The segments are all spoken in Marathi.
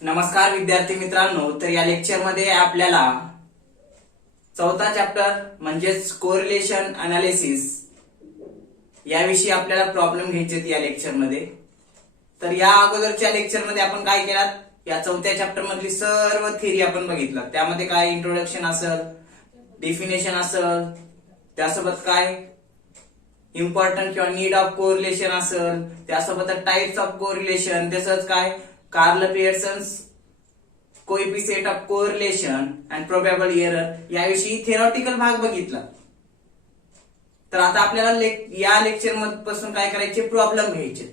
नमस्कार विद्यार्थी मित्रांनो, तर या लेक्चर मध्ये आपल्याला चौथा चॅप्टर म्हणजेच कोरिलेशन अनालिसिस याविषयी आपल्याला प्रॉब्लेम घ्यायचे या लेक्चर मध्ये. तर या अगोदरच्या लेक्चर मध्ये आपण काय केलं, या चौथ्या चॅप्टर मधली सर्व थिअरी आपण बघितलं. त्यामध्ये काय इंट्रोडक्शन असेल, डेफिनेशन असेल, त्यासोबत काय इम्पॉर्टंट किंवा नीड ऑफ कोरिलेशन असेल, त्यासोबत टाइप्स ऑफ कोरिलेशन, तसंच काय Karl Pearson's coefficient of correlation and probable error याविषयी थेरॉटिकल भाग बघितला. तर आता आपल्याला या लेक्चर पासून काय करायचे, प्रॉब्लेम घ्यायचे,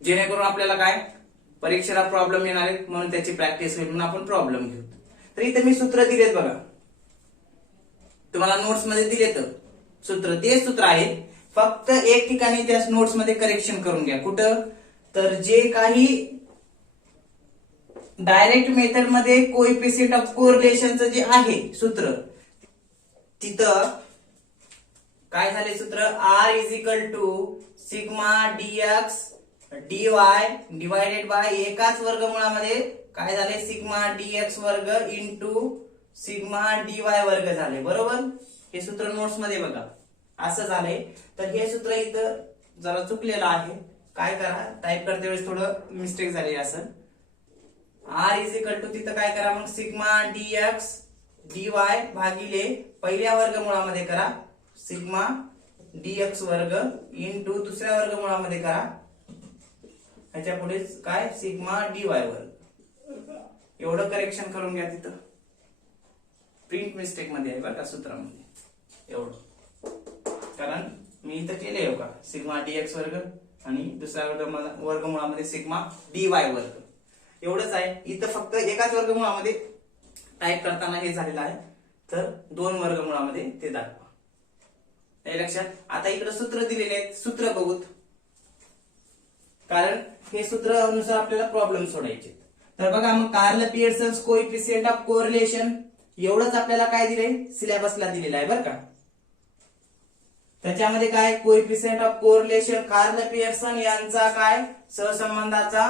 जेणेकरून आपल्याला काय परीक्षेला प्रॉब्लेम येणार आहेत, म्हणून त्याची प्रॅक्टिस होईल म्हणून आपण प्रॉब्लेम घेऊ. तर इथे मी सूत्र दिलेत बघा, तुम्हाला नोट्स मध्ये दिलेत सूत्र, ते सूत्र आहेत. फक्त एक ठिकाणी त्या नोट्स मध्ये करेक्शन करून घ्या. कुठं, तर जे काही डायरेक्ट मेथड मध्ये कोएफिशिएंट ऑफ कोरिलेशनचं जे आहे सूत्र, तिथं काय झाले सूत्र, R is equal to sigma dx dy divided by एकाच वर्गमुळामध्ये काय झाले, सिग्मा dx वर्ग इंटू सिग्मा dy वर्ग झाले. बरोबर, हे सूत्र नोट्स मध्ये बघा असं झालंय. तर हे सूत्र इथं जरा चुकलेलं आहे, काय करा, टाइप करते वेळेस थोडं मिस्टेक झाली असं. R इज इक्वल टू तिथं काय करा, मग सिग्मा dx dy भागिले पहिल्या वर्गमुळामध्ये करा सिग्मा dx वर्ग इंटू दुसऱ्या वर्गमुळामध्ये करा ह्याच्या पुढे काय सिग्मा dy वर्ग. एवढं करेक्शन करून घ्या. तिथं प्रिंट मिस्टेक मध्ये आहे बरं का सूत्रामध्ये, एवढं, कारण मी इथं केले का सिग्मा dx वर्ग आणि दुसऱ्या वर्गमुळामध्ये सिग्मा dy वर्ग, एवढंच आहे. इथं फक्त एकाच वर्गमुळामध्ये टाइप करताना हे झालेलं आहे, तर दोन वर्गमुळामध्ये ते दाखवा. हे लक्षात. आता इकडे सूत्र दिलेले आहेत, सूत्र बघूत, कारण हे सूत्र अनुसार आपल्याला प्रॉब्लेम सोडायचे. तर बघा, मग Karl Pearson's coefficient of correlation एवढंच आपल्याला काय दिलंय, सिलेबसला दिलेलं आहे बरं का. त्याच्यामध्ये काय coefficient of correlation Karl Pearson यांचा काय सहसंबंधाचा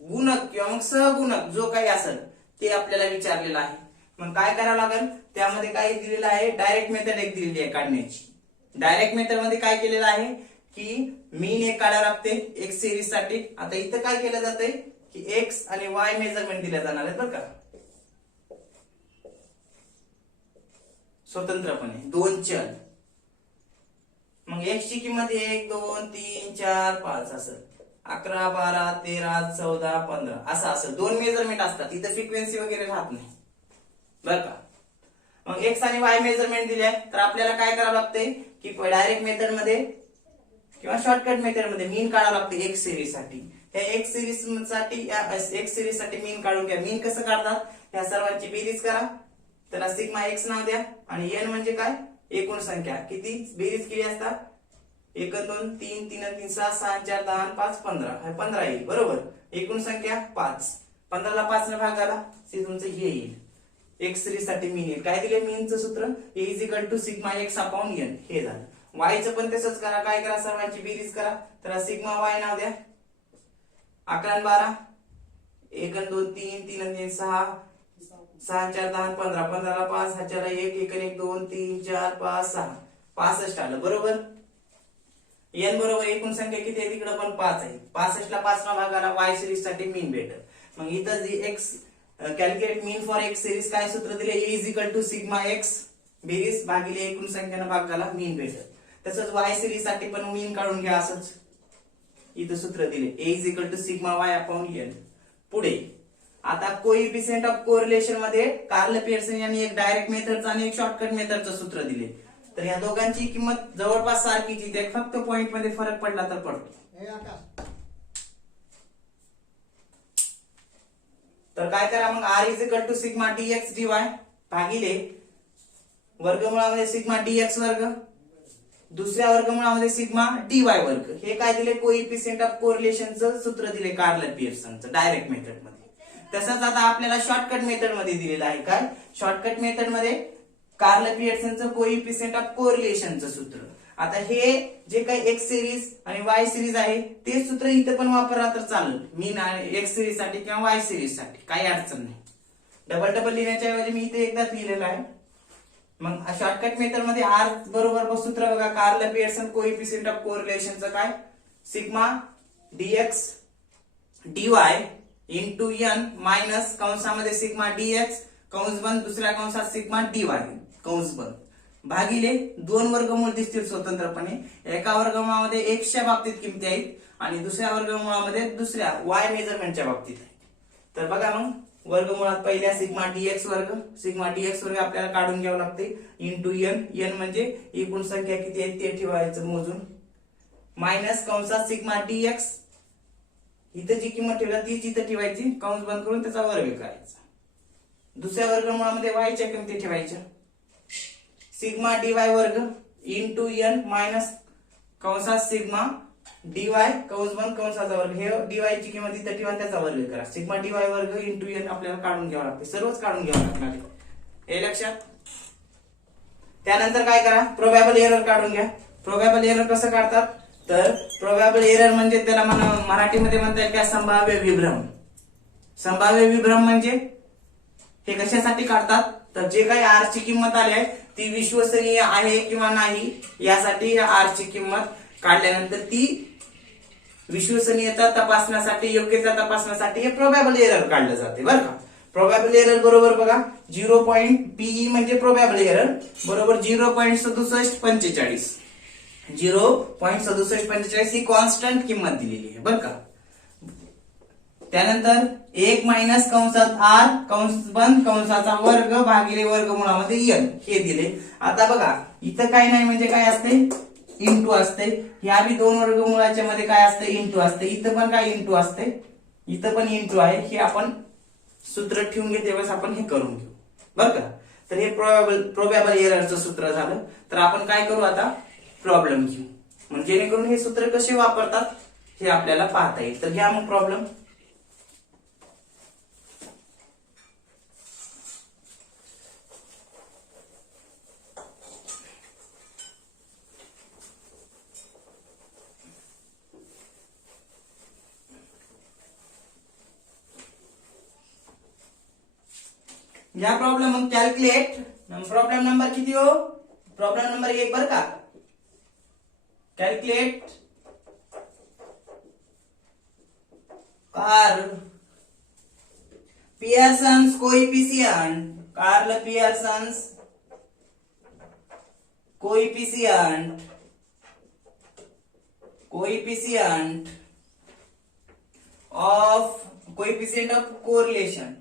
गुणक किंवा मग सहगुणक जो काही असेल ते आपल्याला विचारलेलं आहे. मग काय करावं लागेल, त्यामध्ये काय दिलेलं आहे, डायरेक्ट मेथड एक दिलेली आहे काढण्याची. डायरेक्ट मेथड मध्ये काय केलेलं आहे की मीन एक काढावं लागते एक्स सिरीज साठी. आता इथं काय केलं जातंय की एक्स आणि वाय मेजरमेंट दिल्या जाणार आहेत बरं का, स्वतंत्रपणे दोन चल. मग एक्स ची किंमत 1 2 3 4 5 असं 11 12 13 14 15 असं असं दोन मेजरमेंट असतात. इथं फ्रिक्वेन्सी वगैरे राहत नाही बरं का. मग एक्स आणि वाय मेजरमेंट दिले, तर आपल्याला काय करावं लागतंय की डायरेक्ट मेथड मध्ये किंवा शॉर्टकट मेथड मध्ये मीन काढावं लागते एक्स सिरीज साठी. हे एक्स सिरीज साठी मीन काढून घ्या. मीन कसं काढतात, ह्या सर्वांची बेरीज करा, त्याला सिग्मा एक्स नाव द्या, आणि एन म्हणजे काय, एकूण संख्या. किती बेरीज केली असता, 1 2 3 3 3 6 6 4 10 5 15, 15 येईल. बरोबर, एकूण संख्या 5, 15 ला 5 ने भाग आला, ते तुमचं हे येईल. एक्स सिरीज साठी मीन येईल. काय दिले मीनचं सूत्र, A is equal to sigma X upon N, हे झालं. वायचं पण तसंच करा, काय करा, सर्वांची बेरीज करा, त्याला सिग्मा वाय नाव द्या. 11 12 1 2 3 3 3 6 6 4 10 15, 15 ला 5, ह्याच्याला 1 1 1 2 3 4 5 6 65 आलं. बरोबर, एन बरोबर एकूण संख्या किती आहे, तिकडे पण 5 आहे. 65 ला 5 ना भागाला वाय सिरीज साठी मीन भेटल. मग इथं जी X calculate mean for X series काय सूत्र दिले, A is equal to sigma X बेरीज भागिले एकूण संख्यानं भागाला मीन भेटल. तसंच वाय सिरीज साठी पण मीन काढून घ्या, असंच इथं सूत्र दिले, A is equal to sigma Y upon N. पुढे आता कोएफिशिएंट ऑफ कोरिलेशन मध्ये कार्ल पियर्सन यांनी एक डायरेक्ट मेथडचं आणि एक शॉर्टकट मेथडचं सूत्र दिले. तर या दोघांची किंमत जवळपास सारखीच आहे, फक्त पॉइंट मध्ये फरक पडला तर पडतो. तर काय करा, मग R is equal to sigma dx dy भागिले वर्गमुळामध्ये सिग्मा dx वर्ग, दुसऱ्या वर्गमुळामध्ये सिग्मा dy वर्ग. हे काय दिले, कोएफिशिएंट ऑफ कोरिलेशनचं सूत्र दिले कार्ल पियर्सनचं डायरेक्ट मेथड मध्ये. तसंच आता आपल्याला शॉर्टकट मेथड मध्ये दिलेलं आहे, काय शॉर्टकट मेथड मध्ये कार्ल पियर्सनचं कोएफिशिएंट ऑफ कोरिलेशनचं सूत्र. आता हे जे काही एक्स सिरीज आणि वाय सिरीज आहे ते सूत्र इथं पण वापरला तर चालेल, मीन एक्स सिरीज साठी किंवा वाय सिरीज साठी काही अडचण नाही. डबल डबल लिहिण्याच्या ऐवजी मी इथे एकदाच लिहिलेलं आहे. मग शॉर्टकट मेथड मध्ये आर बरोबर सूत्र बघा, कार्ल पियर्सन कोएफिशिएंट ऑफ कोरिलेशनचं काय, sigma dx dy into N minus कंसामध्ये सिग्मा dx कंस बंद दुसऱ्या कंसात सिग्मा dy कंस बंद भागिले 2 वर्गमूळ दिसतील स्वतंत्रपणे. एका वर्गमूळामध्ये x च्या बाबतीत किमती आहेत आणि दुसऱ्या वर्गमूळामध्ये दुसऱ्या y मेजरमेंटच्या बाबतीत आहेत. तर बघा मग वर्गमुळात पहिल्या सिग्मा dx वर्ग आपल्याला काढून घ्यावं लागते इंटू n म्हणजे एकूण संख्या किती आहे ते ठेवायचं मोजून, मायनस कंसात सिग्मा dx इथं जी किंमत ठेवला तीच इथं ठेवायची, कंस बंद करून त्याचा वर्ग करायचा. दुसऱ्या वर्गमुळामध्ये y च्या किमती ठेवायच्या, सिग्मा dy वर्ग इंटू n मायनस कंसात सिग्मा dy कंस बंद कंसाचा वर्ग, हे dy ची किंमत इथं ठेवा त्याचा वर्ग करा, सिग्मा dy वर्ग इंटू n आपल्याला काढून घ्यावं लागते, सर्वच काढून घ्यावं लागणार आहे हे लक्षात. त्यानंतर काय करा, प्रोबॅबल एरर काढून घ्या. प्रोबॅबल एरर कसं काढतात, तर प्रोबॅबल एरर म्हणजे त्याला मराठीमध्ये म्हणता येईल काय, संभाव्य विभ्रम. संभाव्य विभ्रम म्हणजे हे कशासाठी काढतात, तर जे काही आर ची किंमत आली आहे ती विश्वसनीय आहे किंवा नाही यासाठी आर ची किंमत काढल्यानंतर ती विश्वसनीयता तपासण्यासाठी, योग्यता तपासण्यासाठी हे प्रोबॅबल एरर काढलं जाते बरं का. प्रोबॅबल एरर बरोबर बघा 0.PE म्हणजे प्रोबॅबल एरर बरोबर 0.6745 0.6745 ही कॉन्स्टंट किंमत दिलेली आहे बरं का. त्यानंतर 1 मायनस कंसात आर कंस बंद कंसाचा वर्ग भागिले वर्गमुळामध्ये n हे दिले. आता बघा इथं काय नाही म्हणजे काय असते, इंटू असते, ह्या बी 2 वर्गमुळाच्या मध्ये काय असते, इंटू असते, इथं पण काय इंटू असते, इथं पण इंटू आहे. हे आपण सूत्र ठेवून घेते वेळेस आपण हे करून घेऊ बरं का. तर हे प्रोबॅबल एररचं सूत्र झालं. तर आपण काय करू आता, प्रॉब्लेम घेऊ, म्हणजे जेणेकरून हे सूत्र कसे वापरतात हे आपल्याला पाहता येईल. तर घ्या मग प्रॉब्लेम. या प्रॉब्लेम मग कॅल्क्युलेट, प्रॉब्लेम नंबर किती हो, प्रॉब्लेम नंबर 1 बर का. Calculate Karl Pearson's coefficient, Karl Pearson's coefficient of correlation,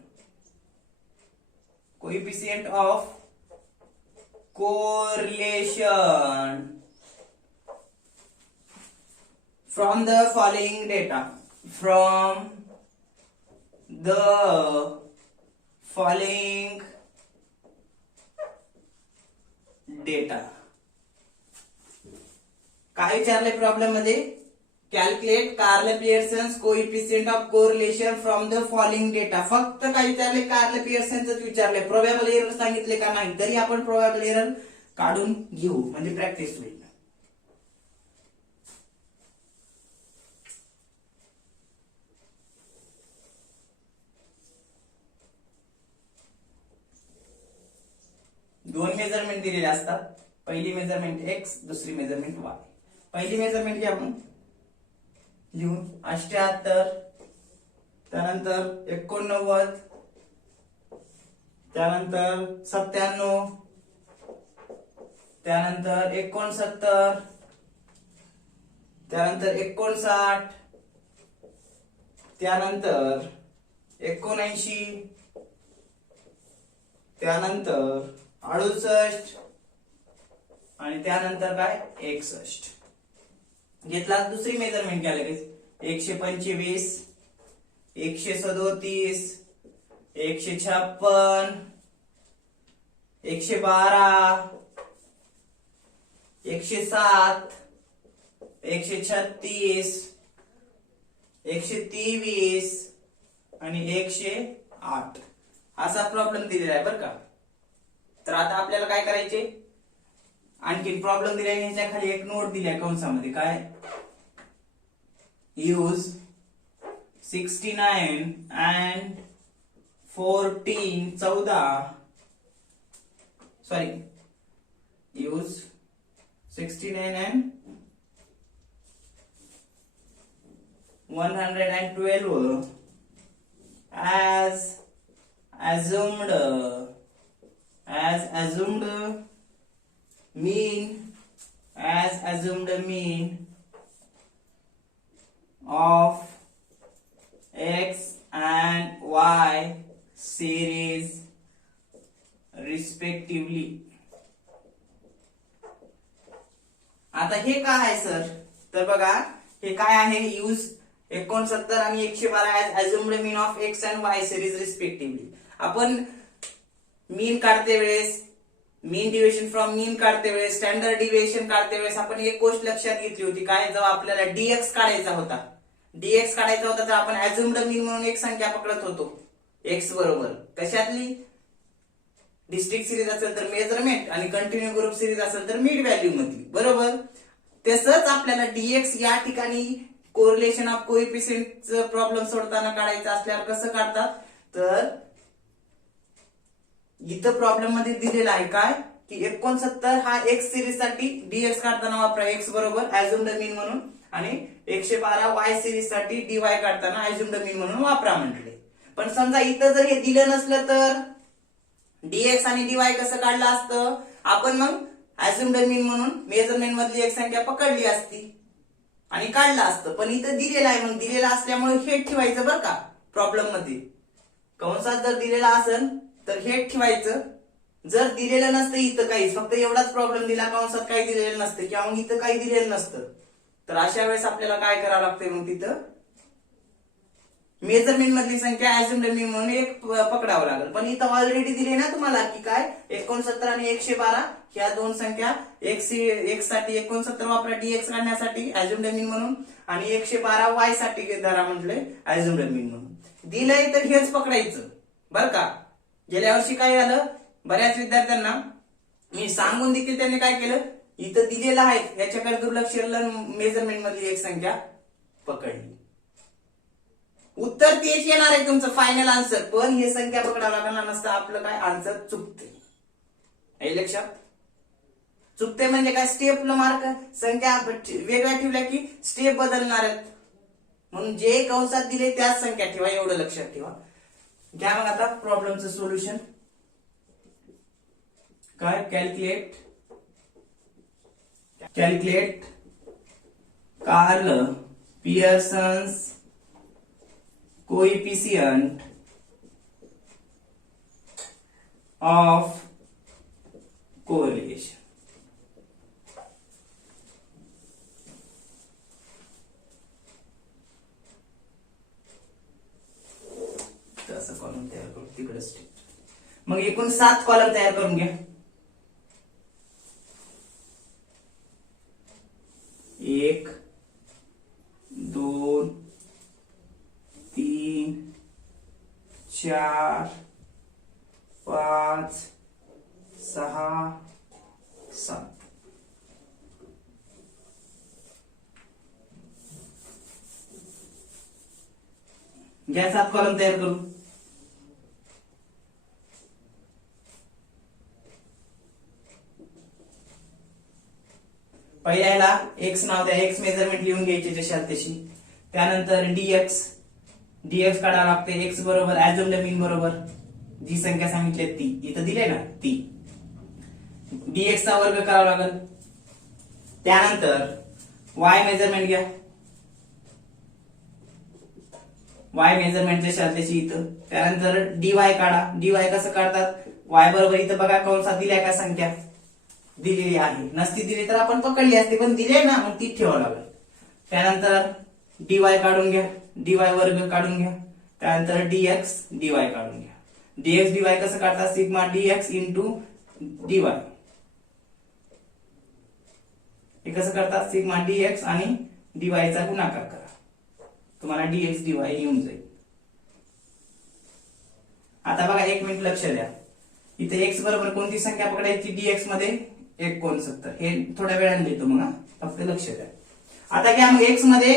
coefficient of correlation from the following data, काय विचारले प्रॉब्लेम मध्ये, calculate Karl Pearson's coefficient of correlation from the following data. फक्त काय विचारले, कार्ल पियर्सनच विचारले, प्रोबॅबल एरर सांगितले का नाही, तरी आपण प्रोबॅबल एरर काढून घेऊ म्हणजे प्रॅक्टिस होईल. दोन मेजरमेंट दिलेले असतात, पहिली मेजरमेंट x, दुसरी मेजरमेंट y. पहिली मेजरमेंट घ्या आपण लिहून 78, त्यानंतर 89, त्यानंतर 97, त्यानंतर 69, त्यानंतर 59, त्यानंतर 79, त्यानंतर 68 आणि त्यानंतर काय 61. घेतला दुसरी मेजरमेंट घ्या लगेच, 125, 137, 156, 112, 107, 136, 123 आणि 108 असा प्रॉब्लेम दिलेला आहे बरं का. तर आता आपल्याला काय करायचे, आणखी प्रॉब्लेम दिलाय ह्याच्या खाली एक नोट दिलाय कंसामध्ये काय use 69 and 14 use 69 and 112 as assumed mean of X and Y series respectively. आता हे काय आहे सर, तर बघा हे काय आहे, यूज 69 आणि 112 as assumed mean of X and Y series respectively. आपण मीन काढते वेळेस, मीन डिव्हिएशन फ्रॉम मीन काढते वेळेस, स्टँडर्ड डिव्हिएशन काढते वेळेस आपण एक गोष्ट लक्षात घेतली होती काय, जेव्हा आपल्याला डीएक्स काढायचा होता तर आपण अझ्युम्ड मीन म्हणून एक संख्या पकडत होतो एक्स बरोबर कशातली, डिस्ट्रिक्ट सिरीज असेल तर मेजरमेंट आणि कंटिन्यू ग्रुप सिरीज असेल तर मिड व्हॅल्यू मधली बरोबर. तसंच आपल्याला डीएक्स या ठिकाणी कोरिलेशन ऑफ कोएफिशियंटचा प्रॉब्लेम सोडताना काढायचा असल्यावर कसं काढतात, तर इथं प्रॉब्लेम मध्ये दिलेला आहे काय की 69 हा एक्स सिरीज साठी डीएक्स काढताना वापरा एक्स बरोबर अझ्युम्ड मीन म्हणून, आणि 112 वाय सिरीज साठी डीवाय काढताना अझ्युम्ड मीन म्हणून वापरा म्हटले. पण समजा इथं जर हे दिलं नसलं तर डीएक्स आणि डीवाय कसं काढलं असतं, आपण मग अझ्युम्ड मीन म्हणून मेजरमेंट मधली एक संख्या पकडली असती आणि काढलं असतं. पण इथं दिलेलं आहे, मग दिलेलं असल्यामुळे हे ठेवायचं बरं का प्रॉब्लेम मध्ये, कंसात जर दिलेला असेल तर हे ठेवायचं, जर दिलेलं नसतं इथं काहीच, फक्त एवढाच प्रॉब्लेम दिला कंसात काही दिलेलं नसतं किंवा मग इथं काही दिलेलं नसतं, तर अशा वेळेस आपल्याला काय करावं लागतंय, मग तिथं मेजरमेंट मधली संख्या अझ्युम्ड मीन म्हणून एक पकडावं लागेल. पण इथं ऑलरेडी दिले ना तुम्हाला की काय 69 आणि 112 ह्या दोन संख्या एक्स साठी 69 वापरा डीएक्स काढण्यासाठी अझ्युम्ड मीन म्हणून, आणि 112 वाय साठी धरा म्हटले अझ्युम्ड मीन म्हणून. दिलंय तर हेच पकडायचं बरं का. गेल्या वर्षी काय झालं, बऱ्याच विद्यार्थ्यांना मी सांगून देखील त्यांनी काय केलं, इथं दिलेलं आहे याच्याकडे दुर्लक्ष केलं, मेजरमेंट मधली एक संख्या पकडली. उत्तर तेच येणार आहे तुमचं फायनल आन्सर, पण हे संख्या पकडावं लागणार नसतं, आपलं काय आन्सर चुकते. हे लक्षात, चुकते म्हणजे काय, स्टेपला मार्क संख्या वेगळ्या ठेवल्या की स्टेप बदलणार आहेत, म्हणून जे कंसात दिले त्याच संख्या ठेवा, एवढं लक्षात ठेवा. घ्या मग आता प्रॉब्लेमचं सोल्युशन. काय calculate Karl Pearson's coefficient of correlation. असं कॉलम तयार करू तिकडे स्टेप, मग एकूण 7 कॉलम तयार करून घ्या. 1 2 3 4 5 6 7. घ्या 7 कॉलम तयार करू. पहिल्याला एक्स नाव द्या, एक्स मेजरमेंट लिहून घ्यायचे जशाल तशी. त्यानंतर डीएक्स काढावं लागते, एक्स बरोबर अझ्युम्ड मीन बरोबर जी संख्या सांगितली ती इथं दिले ना ती, डीएक्स चा वर्ग करावा लागेल. त्यानंतर वाय मेजरमेंट घ्या, वाय मेजरमेंट जशाल तशी इथं. त्यानंतर डीवाय काढा, डीवाय कसं काढतात, वाय बरोबर इथं बघा कंसात दिल्या का संख्या दिलेली आहे, नसती दिली तर आपण पकडली असते, पण दिले ना मग ती ठेवावं लागेल. त्यानंतर डीवाय काढून घ्या, डीवाय वर्ग काढून घ्या. त्यानंतर डीएक्स डीवाय काढून घ्या. डीएक्स डीवाय कसं काढतात, सिग्मा डीएक्स इंटू डीवाय, हे कसं करतात, सिग्मा डीएक्स आणि डीवाय चा गुणाकार करा, तुम्हाला डीएक्स डीवाय येऊन जाईल. आता बघा 1 मिनिट लक्ष द्या, इथे एक्स बरोबर कोणती संख्या पकडायची, डीएक्स मध्ये 69 हे थोड्या वेळाने लिहितो मग फक्त लक्ष द्या. आता घ्या मग एक्स मध्ये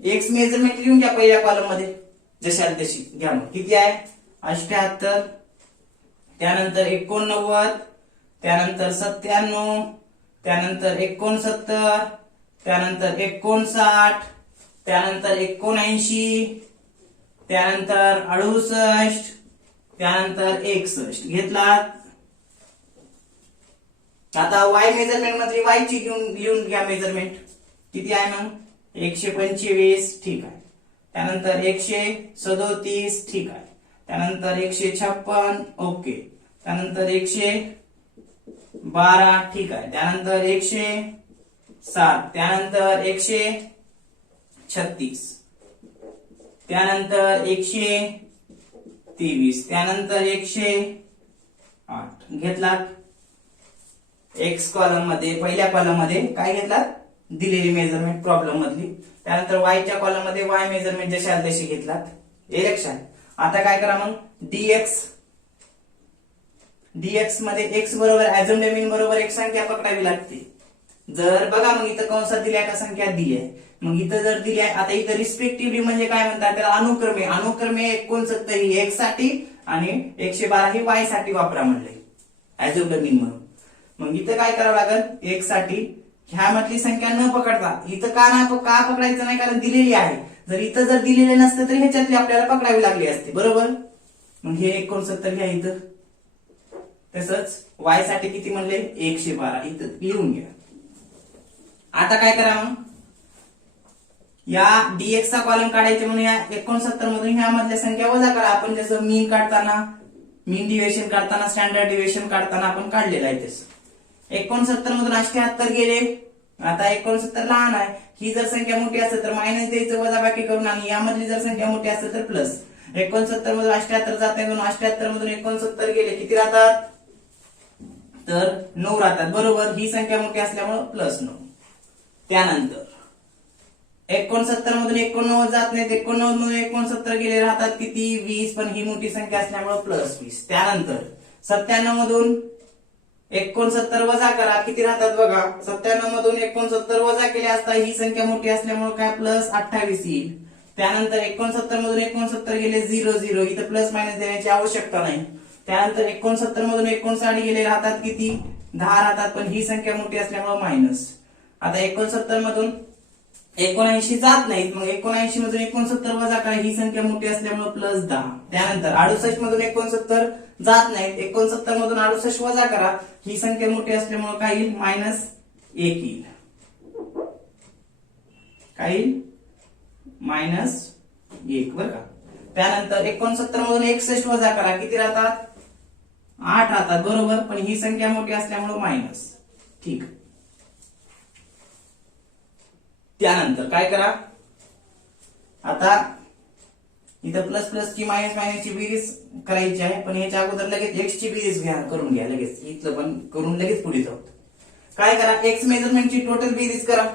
एक्स मेजरमेंट लिहून घ्या पहिल्या कॉलम मध्ये जशाल तशी घ्या. मग किती आहे 78, त्यानंतर 89, त्यानंतर 97, त्यानंतर 69, त्यानंतर 59, त्यानंतर 79, त्यानंतर 68, त्यानंतर 61 घेतला. आता वाय मेजरमेंट मध्ये वाय ची लिहून घ्या मेजरमेंट किती आहे मग 125 ठीक आहे. त्यानंतर 137 ठीक आहे. त्यानंतर 156 ओके. त्यानंतर 112 ठीक आहे. त्यानंतर 107, त्यानंतर 136, त्यानंतर 123, त्यानंतर 108 घेतला. एक्स कॉलम मध्ये पहिल्या कॉलम मध्ये काय घेतला दिलेली मेजरमेंट प्रॉब्लेम मधली. त्यानंतर वायच्या कॉलम मध्ये वाय मेजरमेंट जशी आली तशी घेतलात हे लक्षात. आता काय करा मग डीएक्स मध्ये एक्स बरोबर ऍझम्ड मीन बरोबर एक संख्या पकडावी लागते. जर बघा मग इथं कंसात दिल्या का संख्या दिली आहे. मग इथं जर दिली आहे आता इथं रिस्पेक्टिव्हली म्हणजे काय म्हणतात त्याला अनुक्रमे. अनुक्रमे 69 ही एक्स साठी आणि 112 ही वाय साठी वापरा म्हणले ऍझम्ड मीन म्हणून. मग इथं काय करावं लागेल एक्स साठी ह्या मधली संख्या न पकडता इथं का पकडायचं नाही कारण दिलेली आहे. जर इथं जर दिलेले नसते तर ह्याच्यातली आपल्याला पकडावी लागली असते बरोबर. मग हे 69 घ्या इथं. तसंच वाय साठी किती म्हणले 112 इथं लिहून घ्या. आता काय करा मग या डीएक्स चा कॉलम काढायचे म्हणून या 69 मधून ह्या मधल्या संख्या वजा करा. आपण जसं मीन काढताना मीन डिव्हिएशन काढताना स्टँडर्ड डिव्हिएशन काढताना आपण काढलेलं आहे तसं. 69 मधून 78 गेले. आता 69 लहान आहे. ही जर संख्या मोठी असेल तर मायनस द्यायचं वजा बाकी करून आणि यामधली जर संख्या मोठी असेल तर प्लस. 69 मधून 78 जाते म्हणून 78 मधून 69 गेले किती राहतात तर 9 राहतात बरोबर. ही संख्या मोठी असल्यामुळे +9. त्यानंतर 69 मधून 89 जात नाहीत. 89 मधून 69 गेले राहतात किती 20 पण ही मोठी संख्या असल्यामुळे +20. त्यानंतर 97 मधून 69 वजा करा किती राहतात बघा. 97 मधून 69 वजा केले असता ही संख्या मोठी असल्यामुळे काय +28 येईल. त्यानंतर 69 मधून 69 गेले 0 0 इथं प्लस मायनस देण्याची आवश्यकता नाही. त्यानंतर 69 मधून 59 गेले राहतात किती 10 राहतात पण ही संख्या मोठी असल्यामुळे मायनस. आता 69 मधून 79 जात नाहीत मग 79 मधून 69 वजा करा ही संख्या मोठी असल्यामुळे +10. त्यानंतर 68 मधून 69 जात नाहीत. 69 मधून 68 वजा करा ही संख्या मोठी असल्यामुळे काय येईल -1 येईल. काय येईल -1 बरं का. त्यानंतर 69 मधून 61 वजा करा किती राहतात 8 राहतात बरोबर पण ही संख्या मोठी असल्यामुळे मायनस ठीक. त्यानंतर काय करा आता इथं प्लस प्लस ची मायनस मायनस ची बेरीज करायची आहे पण याच्या अगोदर लगेच एक्स ची बेरीज करून घ्या लगेच. इथलं पण करून लगेच पुढे जाऊ. काय करा एक्स मेजरमेंटची टोटल बेरीज करा.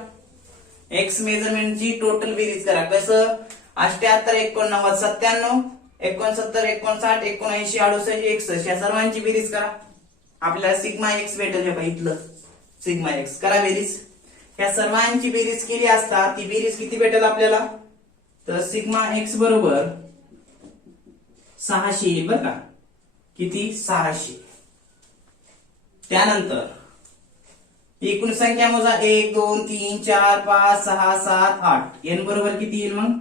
एक्स मेजरमेंटची टोटल बेरीज करा कसं 78 89 97 69 59 79 68 61 या सर्वांची बेरीज करा. आपल्याला सिग्मा एक्स भेटेल हे इथलं सिग्मा एक्स करा बेरीज. या सर्वांची बेरीज केली असता ती बेरीज किती भेटेल आपल्याला तर सिग्मा एक्स बरोबर 600 येईल बरं का. किती 600. त्यानंतर एकूण संख्या मोजा 1 2 3 4 5 6 7 8 n बरोबर किती येईल मग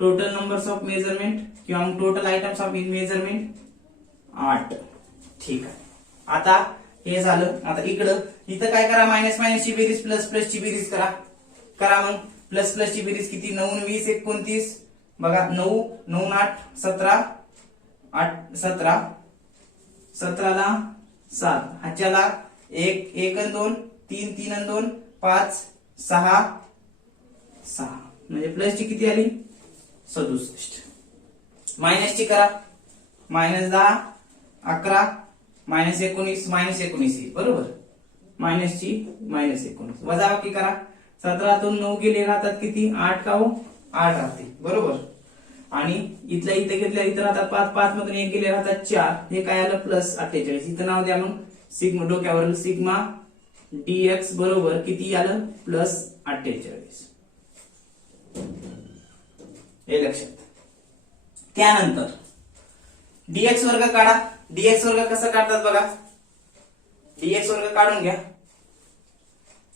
टोटल नंबर्स ऑफ मेजरमेंट किंवा total items of in measurement 8 ठीक आहे. आता हे झालं. आता इथं काय करा मायनस मायनस ची बेरीज प्लस प्लस ची बेरीज करा मग प्लस प्लस ची बेरीज किती 9 20 29 बघा 9 9 8 17 8 17 17 ला 7 ह्याच्याला 1 1 आणि 2 3 3 आणि 2 5 6 6 म्हणजे प्लस ची किती आली 67. मायनस ची करा -10 11 -19 -19 बरोबर मायनस ची -19 वजाबाकी करा. 17 तून 9 गेले राहतात किती 8 का 8 राहते बरोबर. आणि इथल्या इथे घेतल्या इथं राहतात 5 5 मधून 1 गेले राहतात 4 हे काय आलं +48. इथं नाव द्या मग सिग्मा डोक्यावर सिग्मा dx बरोबर किती आलं प्लस 48 हे लक्षात. त्यानंतर dx वर्ग काढा. dx वर्ग कसं काढतात बघा. dx वर्ग काढून घ्या.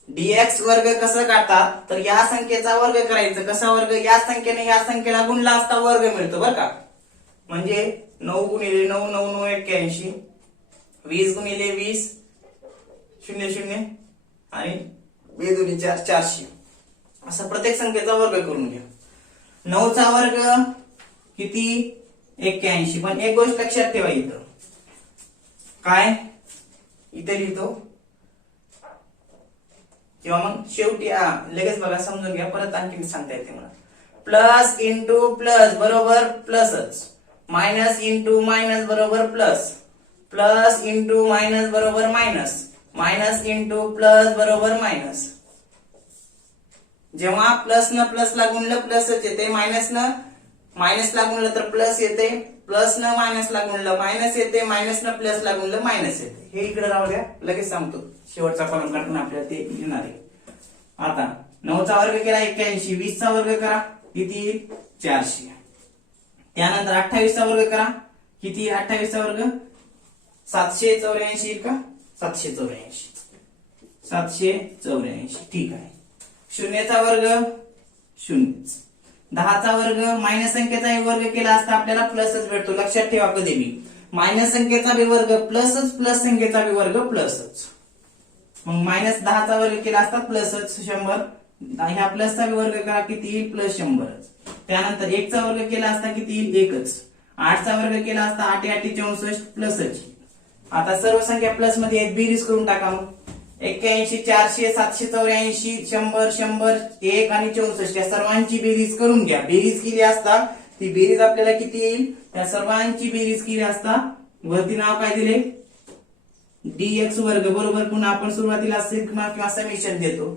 dx वर्ग कसं काढतात तर या संख्येचा वर्ग करायचं. कसा वर्ग, या संख्येने या संख्येला गुणला असता वर्ग मिळतो बरं का. म्हणजे 9 गुणिले 9 9 9 81, 20 गुणिले 20 0 0 आणि 2 दुनी 4 400 असा प्रत्येक संख्येचा वर्ग करून घ्या. 9 चा वर्ग किती 81. पण एक गोष्ट लक्षात ठेवा इथं काय इथे लिहितो किंवा मग शेवटी लगेच बघा समजून घ्या. परत आणखी सांगता येते मला. प्लस इंटू प्लस बरोबर प्लसच. मायनस इंटू मायनस बरोबर प्लस. प्लस इंटू मायनस बरोबर मायनस. मायनस इंटू प्लस बरोबर मायनस. जेव्हा प्लस न प्लस ला गुणलं प्लसच येते. मायनस न मायनस ला गुणलं तर प्लस येते. प्लस न मायनस ला गुणलं मायनस येते. मायनस न प्लस ला गुणलं मायनस येते. हे इकडे राहू द्या लगेच सांगतो. शेवटचा कॉलम काढताना आपल्याला ते येणार आहे. आता 9 चा वर्ग केला 81. 20 चा वर्ग करा किती 400. त्यानंतर 28 चा वर्ग करा किती 28 चा वर्ग 784 येईल का 784. 784 ठीक आहे. 0 चा वर्ग 0. 10 चा वर्ग मायनस संख्येचा वर्ग केला असता आपल्याला प्लसच भेटतो. लक्षात ठेवा कधी बी मायनस संख्येचा बी वर्ग प्लसच प्लस संख्येचा बी वर्ग प्लसच. मग मायनस 10 चा वर्ग केला असता प्लसच 100. ह्या प्लसचा बी वर्ग करा किती येईल प्लस 100. त्यानंतर 1 चा वर्ग केला असता किती येईल एकच. 8 चा वर्ग केला असता 8 8 64 प्लसच. आता सर्व संख्या प्लस मध्ये आहेत बेरीज करून टाका. मग 81 400 784 100 100 1 आणि 64 या सर्वांची बेरीज करून घ्या. बेरीज केली असता ती बेरीज आपल्याला किती येईल. त्या सर्वांची बेरीज केली असता वरती नाव काय दिले dx वर्ग बरोबर. पुन्हा आपण सुरुवातीला सिग्मा किंवा समेशन देतो.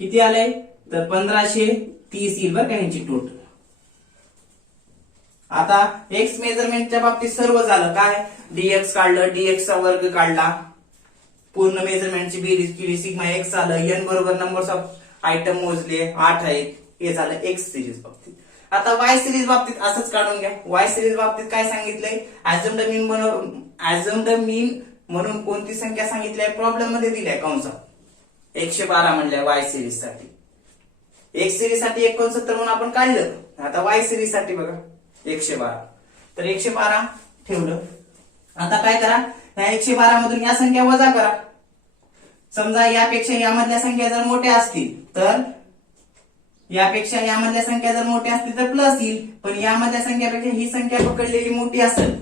किती आलंय तर 1530 येईल बरं का यांची टोटल. आता एक्स मेजरमेंटच्या बाबतीत सर्व झालं. काय dx काढलं dx चा वर्ग काढला. पूर्ण मेजरमेंटची बेरीज केली. सिग्मा एक्स आलं. n बरोबर नंबर्स ऑफ आयटम मोजले 8 आहेत. हे झालं एक्स सिरीज बाबतीत. आता वाय सिरीज बाबतीत असंच काढून घ्या. वाय सिरीज बाबतीत काय सांगितलंय ऍझ्युम द मीन म्हणून कोणती संख्या सांगितली प्रॉब्लेम मध्ये दिलाय कंसात 112 म्हणल्या वाय सिरीज साठी. एक्स सिरीज साठी 69 म्हणून आपण काढलं. आता वाय सिरीज साठी बघा 112 तर 112 ठेवलं. आता काय करा या 112 मधून या संख्या वजा करा. समजा यापेक्षा यामधल्या संख्या जर मोठ्या असतील तर यापेक्षा यामधल्या संख्या जर मोठ्या असतील तर प्लस येईल. पण यामधल्या संख्यापेक्षा ही संख्या पकडलेली मोठी असेल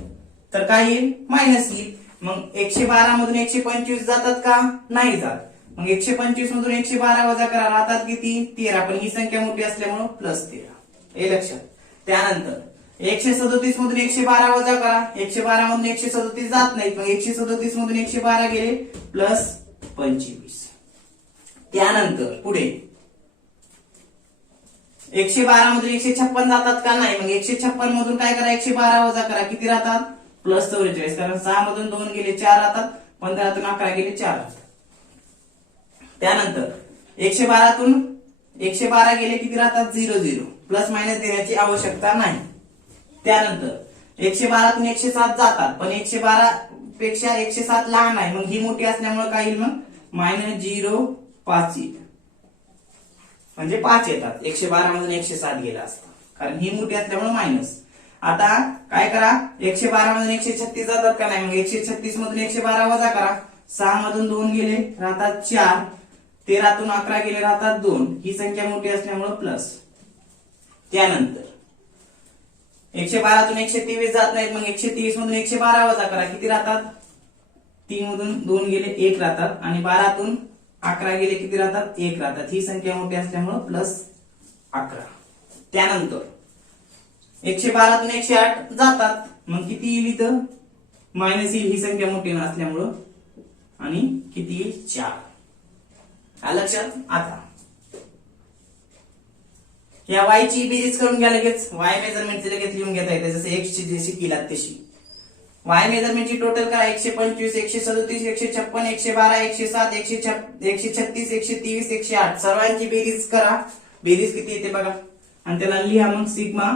तर काय येईल मायनस येईल. मग 112 मधून 125 जातात का नाही जात. मग 125 मधून 112 वजा करा राहतात किती 13. पण ही संख्या मोठी असल्यामुळे प्लस 13 हे लक्षात. त्यानंतर 137 मधून 112 वजा करा. 112 मधून 137 जात नाही. मग 137 मधून 112 गेले प्लस 25. त्यानंतर पुढे 112 मधून 156 जातात का नाही. मग 156 मधून काय करा 112 वजा करा किती राहतात प्लस 44. कारण 6 मधून 2 गेले 4 राहतात. 15 तून 11 गेले 4 राहतात. त्यानंतर 112 गेले किती राहतात 0 0. प्लस मायनस देण्याची आवश्यकता नाही. त्यानंतर 112 तून 107 जातात. पण 112 पेक्षा 107 लहान आहे. मग ही मोठी असल्यामुळे काय येईल मग -0.5 येईल. म्हणजे 5 येतात. 112 मधून 107 गेला असता कारण ही मोठी असल्यामुळे मायनस. आता काय करा 112 मधून 136 जातात का नाही. मग 136 मधून 112 वजा करा. 6 मधून 2 गेले राहतात 4. 13 तून 11 गेले राहतात 2. ही संख्या मोठी असल्यामुळे प्लस. त्यानंतर 112 तून 123 जात नाहीत. मग 123 मधून 112 वजा करा किती राहतात 3 मधून 2 गेले 1 राहतात. आणि 12 तून 11 गेले किती राहतात 1 राहतात. ही संख्या मोठी असल्यामुळे प्लस 11. त्यानंतर 112 तून 108 जातात. मग किती येईल इथं मायनस येईल. ही संख्या मोठी नसल्यामुळं. आणि किती येईल 4 लक्षात. आता या वाय ची बेरीज करून घ्या लगेच. वाय मेजरमेंटचे लगेच लिहून घेता येते जसं एक्स ची जशी केलात तशी. वाय मेजरमेंटची टोटल करा 125 137 156 112 107 136 123 108 सर्वांची बेरीज करा. बेरीज किती येते बघा आणि त्याला लिहा मग सिग्मा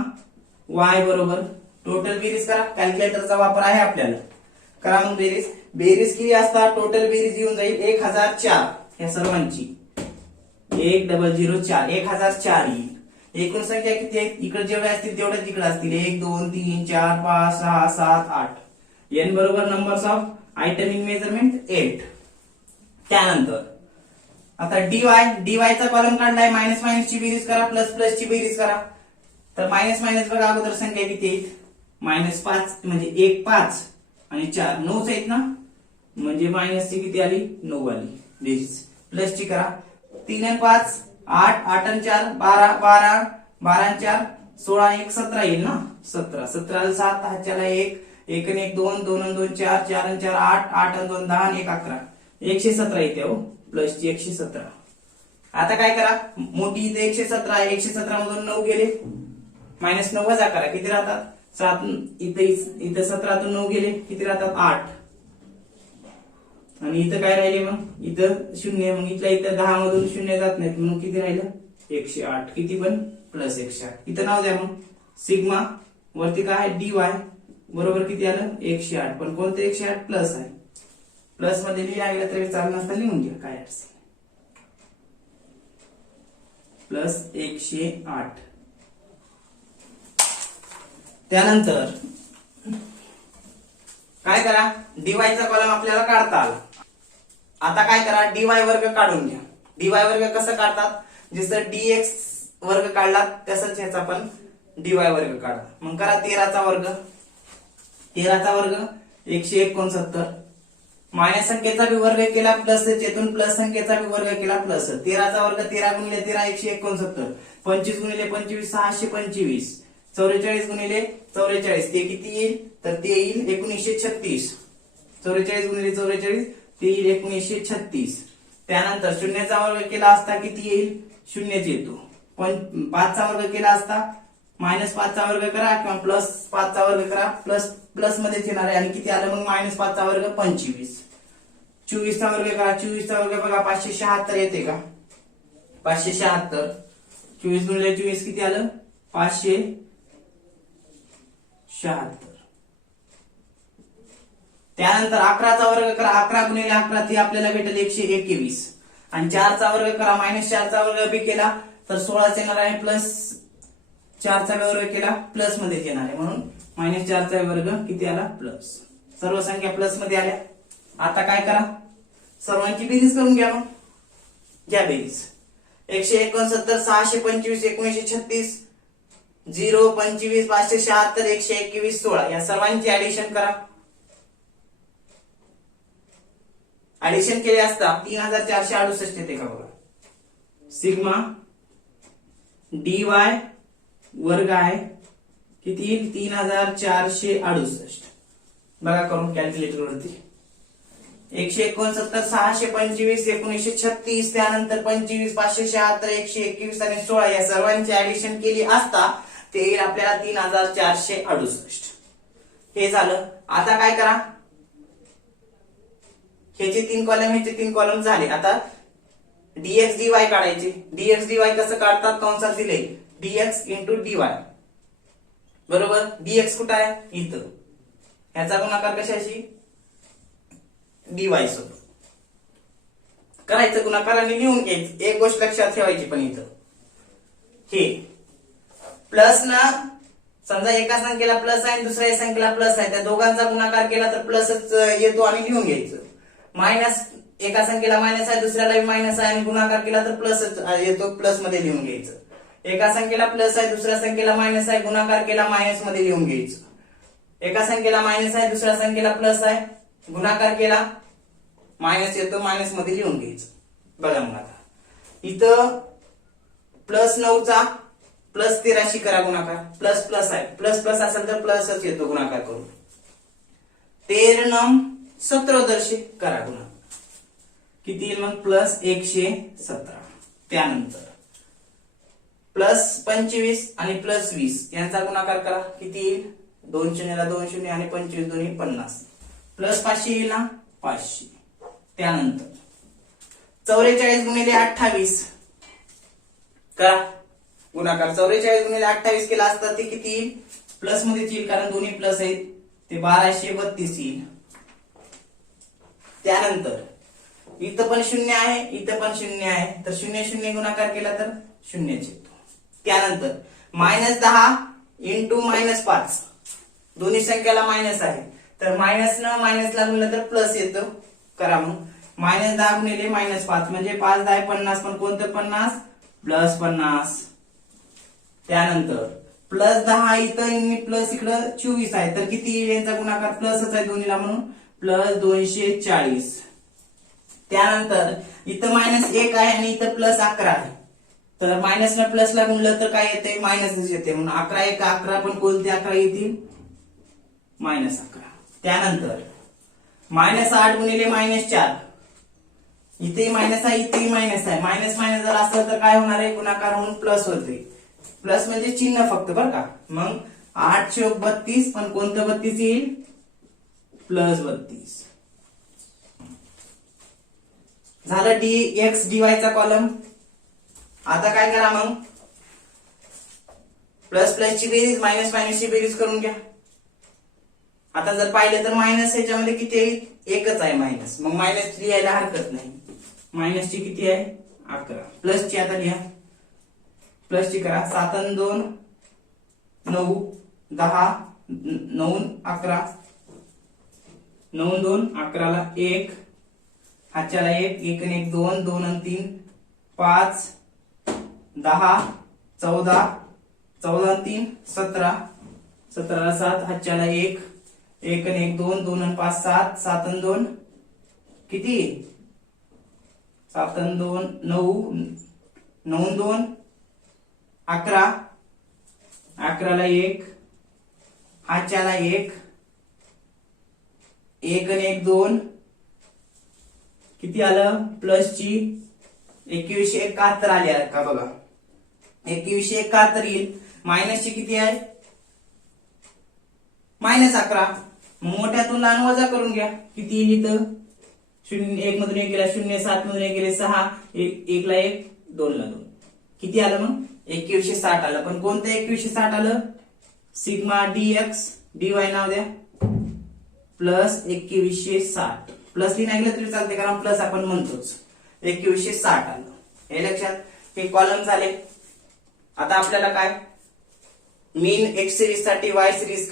वाय बरोबर टोटल बेरीज करा. कॅल्क्युलेटरचा वापर आहे आपल्याला. करा मग बेरीज. बेरीज किती असतात टोटल बेरीज येऊन जाईल 1004 या सर्वांची 1004 1004 येईल. एकूण संख्या किती आहेत इकडे जेवढे असतील तेवढे तिकडे असतील 1 2 3 4 5 6 7 8 n बरोबर numbers of item in measurement 8. त्यानंतर आता dy चा कॉलम काढलाय मायनस मायनस ची बेरीज करा प्लस प्लस ची बेरीज करा. तर मायनस मायनस बघा अगोदर संख्या किती आहेत -5 म्हणजे 1 5 आणि 4 9 आहेत ना म्हणजे मायनस ची किती आली 9 आली बेरीज. प्लस ची करा 3 आणि 5 8 8 आणि 4 12 12 12 आणि 4 16 आणि 1 17 येईल ना 17 17 आणि 7 हाच्याला 1 1 आणि 1 2 2 आणि 2 4 4 आणि 4 8 8 आणि 2 10 आणि 1 11 117 येते हो प्लस ची 117. आता काय करा मोठी इथे 117 आहे 117 मधून 9 गेले -9 वजा करा किती राहतात 7 इथे 17 तून 9 गेले किती राहतात 8 आणि इथं काय राहिले मग इथं 0 मग इथल्या इथं 10 मधून 0 जात नाहीत म्हणून किती राहिलं 108 किती पण प्लस 108. इथं नाव द्या मग सिग्मा वरती काय dy बरोबर किती आलं 108 पण कोणतं 108 प्लस आहे. प्लस मध्ये लिहायला तरी चालणार नसतं लिहून घ्या काय अडचण प्लस 108. त्यानंतर काय करा dy चा कॉलम आपल्याला काढता आला. आता काय करा dy वर्ग काढून घ्या. dy वर्ग कसं काढतात जसं dx वर्ग काढला तसंच ह्याचा पण dy वर्ग काढा. मग करा 13 चा वर्ग 169 मायनस संख्येचा बी वर्ग केला प्लस चेतून प्लस संख्येचा बी वर्ग केला प्लस 13 चा वर्ग 13 गुणिले 13 169 25 गुणिले 25 625 44 गुणिले 44 ते किती येईल तर ते येईल 1936 44 गुणिले 44 ते येईल 1936. त्यानंतर शून्याचा वर्ग केला असता किती येईल शून्यच येतो. पण 5 चा वर्ग केला असता -5 चा वर्ग करा किंवा +5 चा वर्ग करा प्लस मध्येच येणार आहे आणि किती आलं मग -5 चा वर्ग 25. 24 चा वर्ग करा 24 चा वर्ग बघा 576 येते का 576 24 गुणिले 24 किती आलं 576. त्यानंतर 11 चा वर्ग करा 11 गुणिले 11 ती आपल्याला भेटेल 121 आणि 4 चा वर्ग करा -4 चा वर्ग बी केला तर 16 येणार आहे प्लस 4 चा वर्ग केला प्लस मध्ये येणार आहे म्हणून -4 चा वर्ग किती आला प्लस. सर्व संख्या प्लस मध्ये आल्या. आता काय करा सर्वांची बेरीज करून घ्या. मग घ्या बेरीज 169 625 1936 0 25 576 121 16 या सर्वांची ऍडिशन करा. ऍडिशन केले असता 3468 येते का बघा. सिग्मा dy वर्ग आहे किती येईल 3468 बघा करून कॅल्क्युलेटर वरती 169 625 1936 त्यानंतर 25 576 121 आणि 16 या सर्वांची ऍडिशन केली असता ते येईल आपल्याला 3468. हे झालं. आता काय करा ह्याचे 3 कॉलम ह्याचे 3 कॉलम झाले. आता dx dy काढायचे. dx dy कसं काढतात कंसात दिले dx इंटू dy बरोबर. dx कुठं आहे इथं ह्याचा गुणाकार कशाशी dy सोबत करायचं गुणाकार आणि लिहून घ्यायचं. एक गोष्ट लक्षात ठेवायची पण इथं हे प्लस ना समजा एका संख्येला प्लस आहे आणि दुसऱ्या संख्येला प्लस आहे त्या दोघांचा गुणाकार केला तर प्लसच येतो आणि लिहून घ्यायचं. मायनस एका संख्येला मायनस आहे दुसऱ्याला मायनस आहे आणि गुणाकार केला तर प्लसच येतो प्लस मध्ये लिहून घ्यायचं. एका संख्येला प्लस आहे दुसऱ्या संख्येला मायनस आहे गुणाकार केला मायनस मध्ये लिहून घ्यायचं. एका संख्येला मायनस आहे दुसऱ्या संख्येला प्लस आहे गुणाकार केला मायनस येतो मायनस मध्ये लिहून घ्यायचं. बघा मग आता इथं +9 चा +13 करा गुणाकार प्लस प्लस आहे प्लस प्लस असेल तर प्लसच येतो गुणाकार करून 13 17 करा गुणाकार किती येईल मग +117. त्यानंतर +25 आणि +20 यांचा गुणाकार करा किती येईल 2 शून्याला 2 शून्य आणि 25 दोन्ही 50 प्लस 500 येईल ना 500. त्यानंतर 44 गुणिले 28 करा गुणाकार. 44 गुणिले 28 केला असता ते किती येईल प्लस मध्ये येईल कारण दोन्ही प्लस आहेत ते 1232 येईल. त्यानंतर इथं पण 0 आहे इथं पण 0 आहे तर 0 0 गुणाकार केला तर 0 येतो. त्यानंतर -10 इंटू -5 दोन्ही संख्याला मायनस आहे तर मायनस न मायनसला गुणलं तर प्लस येतो. करा मग -10 गुणिले -5 म्हणजे 5 10 50 पण कोणतं 50 प्लस 50. त्यानंतर +10 इथं प्लस इकडं 24 आहे तर किती येईल यांचा गुणाकार प्लसच आहे दोन्हीला म्हणून +240. त्यानंतर इथं -1 आहे आणि इथं +11 आहे तर मायनस न प्लसला गुणलं तर काय येते मायनसच येते म्हणून 11 1 11 पण कोणते 11 येतील -11. त्यानंतर -8 गुणिले -4 इथे मायनस आहे इथे मायनस आहे मायनस मायनस जर असलं तर काय होणार आहे गुणाकार होऊन प्लस होते. प्लस म्हणजे चिन्ह फक्त बरं का. मग 8 × 32 पण कोणतं 32 येईल +32. झालं dx dy चा कॉलम. आता काय करा मग प्लस प्लस ची बेरीज मायनस मायनस ची बेरीज करून घ्या. आता जर पाहिलं तर मायनस याच्यामध्ये किती आहे एकच आहे मायनस मग मायनस लिहायला हरकत नाही. मायनस ची किती आहे 11 प्लस ची आता लिहा प्लस ची करा 7 आणि 2 9 10 9 11 9 2 11 ला 1 हाच्याला 1 1 आणि 1 2 2 आणि 3 5 10 14 14 आणि 3 17 17 ला 7 हाच्याला 1 1 आणि 1 2 2 आणि 5 7 7 आणि 2 किती 7 आणि 2 9 9 आणि 2 11 11 ला 1 हाच्याला 1 1 आणि 1 2 किती आलं प्लस ची 2171 आली का बघा 2171 येईल. मायनस ची किती आहे -11 मोठ्यातून लहान वजा करून घ्या किती येईल इथं 0 1 मधून 1 गेला 0 7 मधून 1 गेले 6 1 ला 1 2 ला 2 किती आलं मग 2160 आलं. पण कोणतं 2160 आलं सिग्मा dx dy नाव द्या प्लस 2160 प्लस लिहिलं गेलं तरी चालते कारण प्लस आपण म्हणतोच 2160 आलं. हे लक्षात हे कॉलम झाले. आता आपल्याला काय मीन एक्स सिरीज साठी वाय सिरीज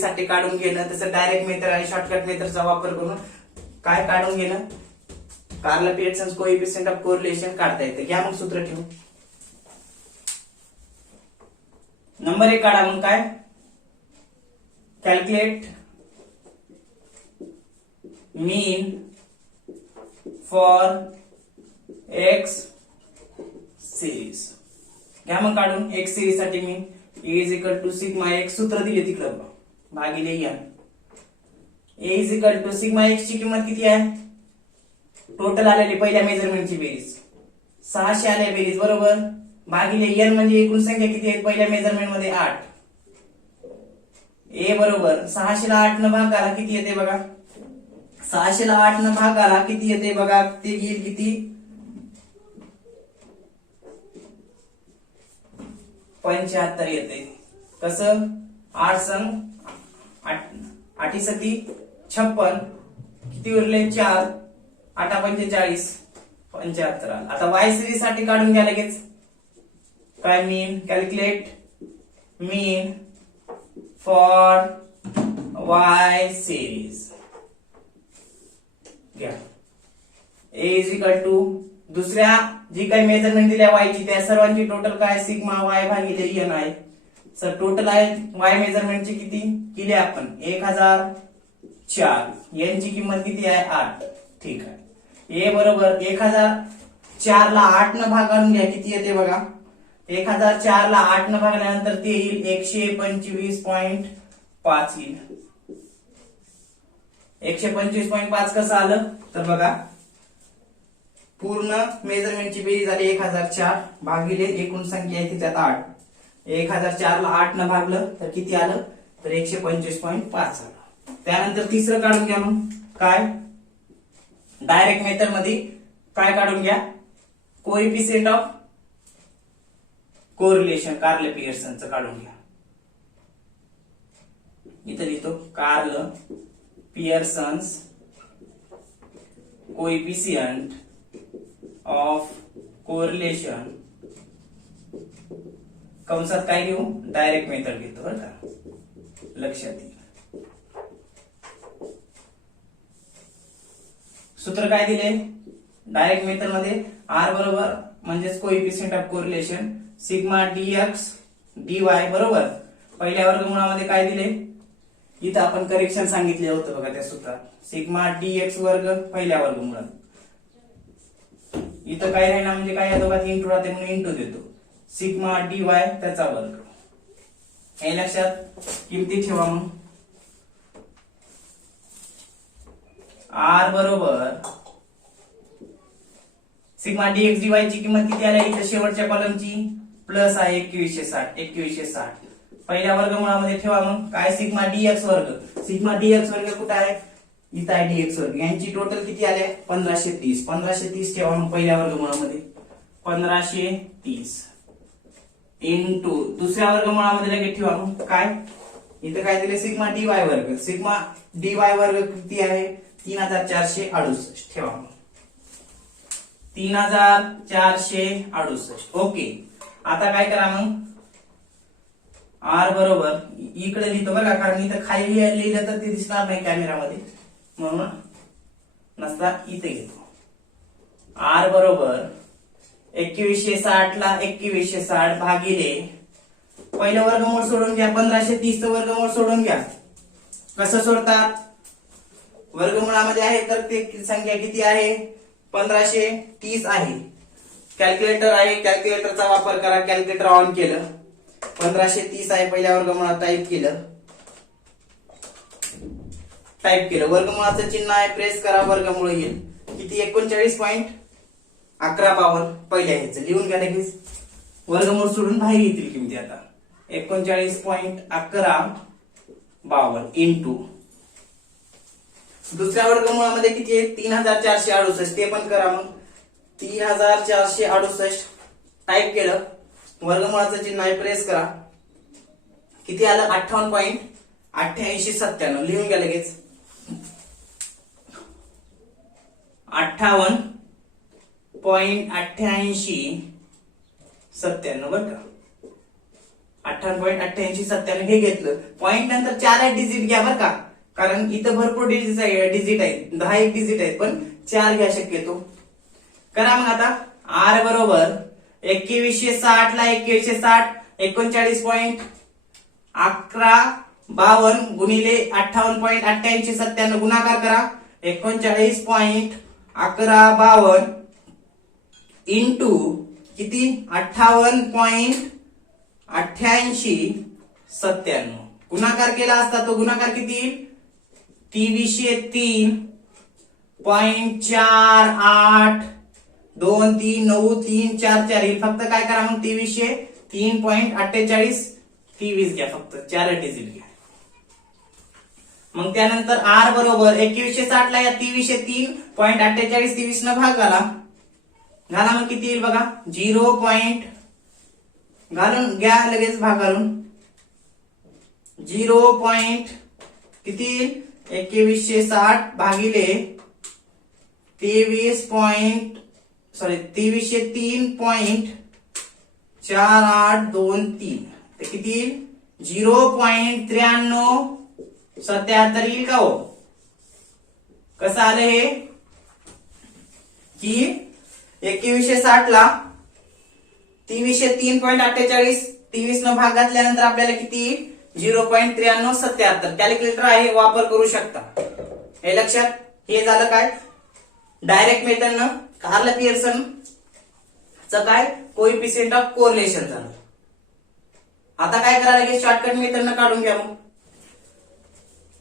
साठी काढून घेणं तसं डायरेक्ट मेथड आणि शॉर्टकट मेथडचा वापर करून काय काढून घेणं Karl Pearson coefficient of correlation काढता येते. घ्या मग सूत्र ठेवू. नंबर 1 काढा मग काय calculate mean for X series. घ्या मग काढून एक्स सिरीज साठी मीन सिग्मा एक्स सूत्र दिले तिकडं भागिले n. सिग्मा एक्स ची किंमत किती आहे टोटल आलेली पहिल्या मेजरमेंटची बेरीज 600 आले बेरीज बरोबर भागिले n म्हणजे एकूण संख्या किती आहे पहिल्या मेजरमेंट मध्ये 8. ए बरोबर 600 ला 8 न भागाला किती येते बघा 600 ला 8 न भागाला किती येते बघा ते येईल किती 75 येते. कसं 8 संग 8 सती 56 किती उरले 4 8 45 75 आला. आता वाय सिरीज साठी काढून घ्या लगेच काय mean calculate mean for Y series. घ्या ए इज इक्वल टू दुसऱ्या जी काही मेजरमेंट दिल्या वाय ची त्या सर्वांची टोटल काय सिग्मा वाय भागिले n आहे. सर टोटल आहे वाय मेजरमेंटची किती केली आपण 1004 n ची किंमत किती आहे 8. ठीक आहे ए बरोबर 1004 ला 8 न भागारून घ्या किती येते बघा 1004 ला 8 न भागल्यानंतर ते येईल 125.5 येईल. 125.5 कसं आलं तर बघा पूर्ण मेजरमेंटची बेरीज झाली 1004 भागिले एकूण संख्या आहे त्यात 8. 1004 ला 8 न भागलं तर किती आलं तर 125.5 आला. त्यानंतर तिसरं काढून घ्या मग. काय डायरेक्ट मेथड मध्ये काय काढून घ्या, कोएफिशिएंट ऑफ कोरिलेशन कार्ल पियर्सनचं काढून घ्या. इथं लिहितो Karl Pearson's coefficient of correlation, कंसात काय घेऊ, डायरेक्ट मेथड घेतो बरं का, लक्षात येईल. सूत्र काय दिले डायरेक्ट मेथड मध्ये, आर बरोबर म्हणजेच coefficient of correlation sigma dx dy बरोबर. पहिल्या वर्गमूळामध्ये काय दिले, इथं आपण करेक्शन सांगितले होतं बघा त्या सूत्रात, सिग्मा डीएक्स वर्ग पहिल्या वर्गमूळात. इथं काय राहिना म्हणजे काय, या दोघात इंटू राहते म्हणून इंटू देतो, सिग्मा डीवाय त्याचा वर्ग. हे लक्षात किमती ठेवा. मग आर बरोबर सिग्मा डीएक्स डीवाय ची किंमत किती आली, इथे शेवटच्या कॉलमची प्लस आहे 2160. पहिल्या वर्गमूळामध्ये ठेवा. मग काय, सिग्मा डीएक्स वर्ग, सिग्मा डीएक्स वर्ग कुठे आहे, इथं आहे डीएक्स वर्ग. यांची टोटल किती आले 1530. 1530 ठेवा मग पहिल्या वर्गमूळामध्ये, 1530 इंटू दुसऱ्या वर्गमूळामध्ये लगेच ठेवा. मग काय, इथं काय दिले, सिग्मा डीवाय वर्ग. सिग्मा डीवाय वर्ग किती आहे 3468 ठेवा. 3468. ओके. आता काय करा मग, आर बरोबर इकडे लिहितो बघा, कारण इथं खाली लिहिलं तर ते दिसणार नाही कॅमेरामध्ये, म्हणून नसता इथे घेतो. आर बरोबर 2160 ला 2160 भागिले पहिलं वर्गमूळ सोडून घ्या, 1530 चं वर्गमूळ सोडून घ्या. कसं सोडतात, वर्गमूळामध्ये आहे तर ते संख्या किती आहे 1530 आहे. कॅल्क्युलेटर आहे, कॅल्क्युलेटरचा वापर करा. कॅल्क्युलेटर ऑन केलं, 1530 आहे पहिल्या वर्गमूळात टाईप केलं, वर्गमूळाचं चिन्ह आहे, प्रेस करा, वर्गमूळ येईल किती 39.1152. पहिल्या ह्याचं लिहून घ्या लगेच, वर्गमूळ सोडून बाहेर येतील किमती. आता 39.1152 इंटू दुसऱ्या वर्गमूळामध्ये किती आहे 3468. ते पण करा. मग 3468 टाईप केलं, वर्गमूळाचं चिन्ह आहे, प्रेस करा, किती आलं 58.8897. लिहून घ्या लगेच, 58.8897 बर का. 58.8897 हे घेतलं. पॉइंट नंतर 4 डिजिट घ्या बर का, कारण इथं भरपूर डिजिट आहेत, 10 डिजिट आहेत, पण 4 घ्या शक्यतो. करा मग आता. आर बरोबर 2160 ला 2160 39.1152 गुणिले 58.8897 गुणाकार करा, 39.1152 इंटू किती 58.8897. गुणाकार केला असता तो गुणाकार किती 2303.48239344 येईल. फक्त काय करा मग 2303.48 23 घ्या, फक्त 4 डिजिट घ्या. मग त्यानंतर आर बरोबर 2160 ला या 2303.48 23 न भाग घाला, मग किती येईल बघा 0. घालून घ्या लगेच, भाग घालून 0. किती 2160 भागिले 2303.4823 ते किती 0.9377 येईल का हो. कसं आलं हे की 2160 ला 2303.48 23 न भाग घातल्यानंतर आपल्याला किती 0.9377. कॅल्क्युलेटर आहे, वापर करू शकता. हे लक्षात. हे झालं काय डायरेक्ट मेथडनं कार्ल पियर्सन च काय कोएफिशिएंट ऑफ कोरिलेशन झालं. आता काय करा लगेच शॉर्टकट मेथडनं काढून घ्या. मग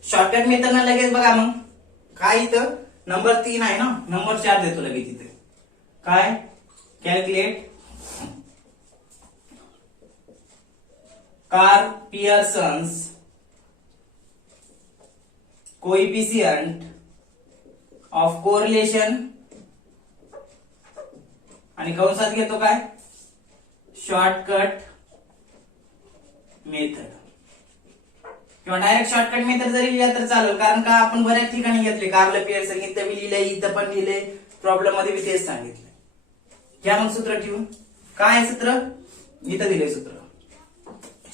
शॉर्टकट मेथडनं लगेच बघा. मग काय इथं नंबर 3 आहे ना, नंबर 4 देतो लगेच इथे. काय calculate Karl Pearson's coefficient of correlation आणि कंसात घेतो काय शॉर्टकट मेथड किंवा डायरेक्ट शॉर्टकट मेथड जरी लिहिला तर चालेल, कारण का आपण बऱ्याच ठिकाणी घेतले. कार्ल पियर्सन इथं बी लिहिलंय, इथं पण लिहिलंय, प्रॉब्लेम मध्ये बी तेच सांगितलं. घ्या मग सूत्र ठेवून. काय आहे सूत्र? इथं दिलंय सूत्र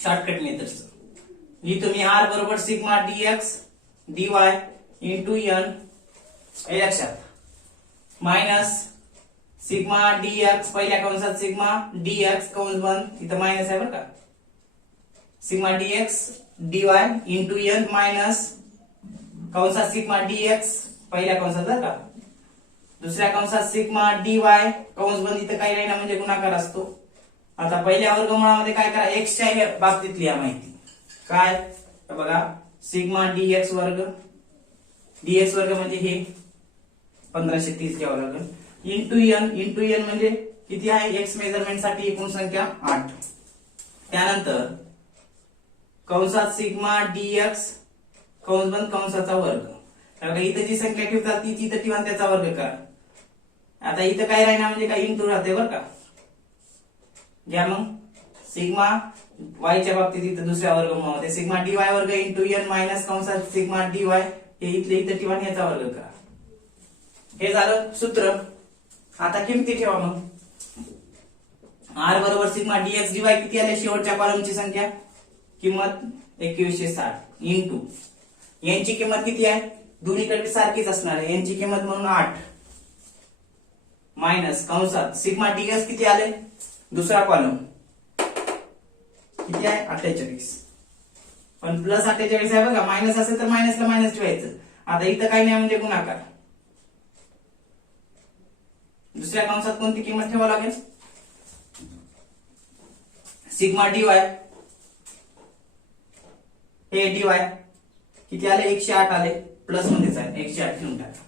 शॉर्टकट मेथडचं. लिहितो मी आर बरोबर sigma dx dy into N लक्षात मायनस सिग्मा डीएक्स पहिल्या कंसात सिग्मा डीएक्स कंस बंद इथं मायनस आहे बरं का, sigma dx dy into N minus कंसात सिग्मा डीएक्स पहिल्या कंसात बरं का, दुसऱ्या कंसात सिग्मा डीवाय कंस बंद इथं काही नाही ना म्हणजे गुणाकार असतो. आता पहिल्या वर्गमुळामध्ये काय करा x च्या बाबतीतली या माहिती काय बघा सिग्मा डीएक्स वर्ग म्हणजे हे 1530 घ्यावं लागेल इंटू एन म्हणजे किती आहे एक्स मेजरमेंट साठी एकूण संख्या 8. त्यानंतर कंसात सिग्मा डीएक्स कंस बंद कंसाचा वर्ग. इथं जी संख्या ठेवतात ती तिथं ठेवा त्याचा वर्ग करा. आता इथं काय राहिना म्हणजे काय इंटू राहते बरं का. घ्या मग सिग्मा y च्या बाबतीत इथं दुसऱ्या वर्गमूळामध्ये सिग्मा dy वर्ग इंटू एन मायनस कंसात सिग्मा dy हे इथले इथं ठेवा आणि याचा वर्ग करा. हे झालं सूत्र. आता किमती ठेवा मग. r बरोबर सिग्मा dx dy किती आले शेवटच्या कॉलमची संख्या किंमत 2160 इंटू यांची किंमत किती आहे दोन्हीकडे सारखीच असणार आहे यांची किंमत म्हणून 8 मायनस कंसात सिग्मा डीएक्स किती आले दुसरा कॉलम किती आहे 48 पण प्लस 48 आहे बघा मायनस असेल तर मायनसला मायनस ठेवायचं. आता इथं काही नाही म्हणजे गुणाकार. दुसऱ्या कंसात कोणती किंमत ठेवावी लागेल सिग्मा डीवाय हे डीवाय किती आले 108 आले प्लस मध्येच आहे 108 ठेवून टाका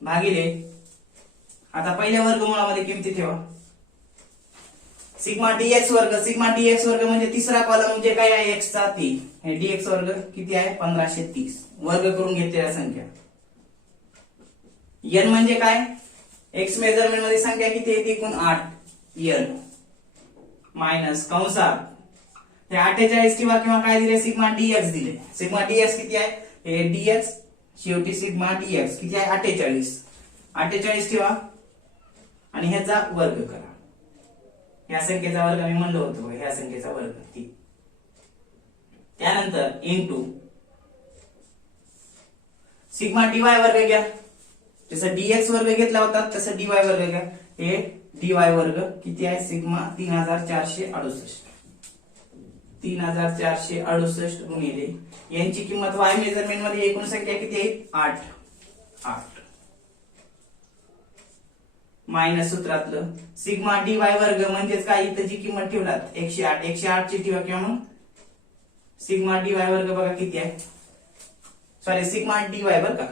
भागिले. आता पहिल्या वर्गमूळामध्ये किमती ठेवा सिग्मा डीएक्स वर्ग म्हणजे तिसरा कॉलम म्हणजे काय आहे x चा 3 हे डीएक्स वर्ग किती आहे 1530 वर्ग करून घेतलेल्या संख्या. n म्हणजे काय x मेजरमेंट मध्ये संख्या किती आहे एकूण 8 n मायनस कंसात हे 48 ठेवा किंवा काय दिले सिग्मा डीएक्स दिले. सिग्मा डीएक्स किती आहे हे डीएक्स शेवटी सिग्मा डीएक्स किती आहे 48 ठेवा आणि ह्याचा वर्ग करा. ह्या संख्येचा वर्ग मी म्हणलो होतो ह्या संख्येचा वर्ग ती. त्यानंतर इंटू सिग्मा डीवाय वर्ग घ्या जसं डीएक्स वर्ग घेतला होता तसं डीवाय वर्ग घ्या. हे डीवाय वर्ग किती आहे सिग्मा 3468 गुणिले यांची किंमत y मेजरमेंट मध्ये एकूण संख्या किती आहे 8 मायनस सूत्रातलं सिग्मा डीवाय वर्ग म्हणजेच काय इथं जी किंमत ठेवलात 108 ची ठेवा किंवा मग सिग्मा डीवाय वर्ग बघा किती आहे सॉरी सिग्मा डीवाय बरं का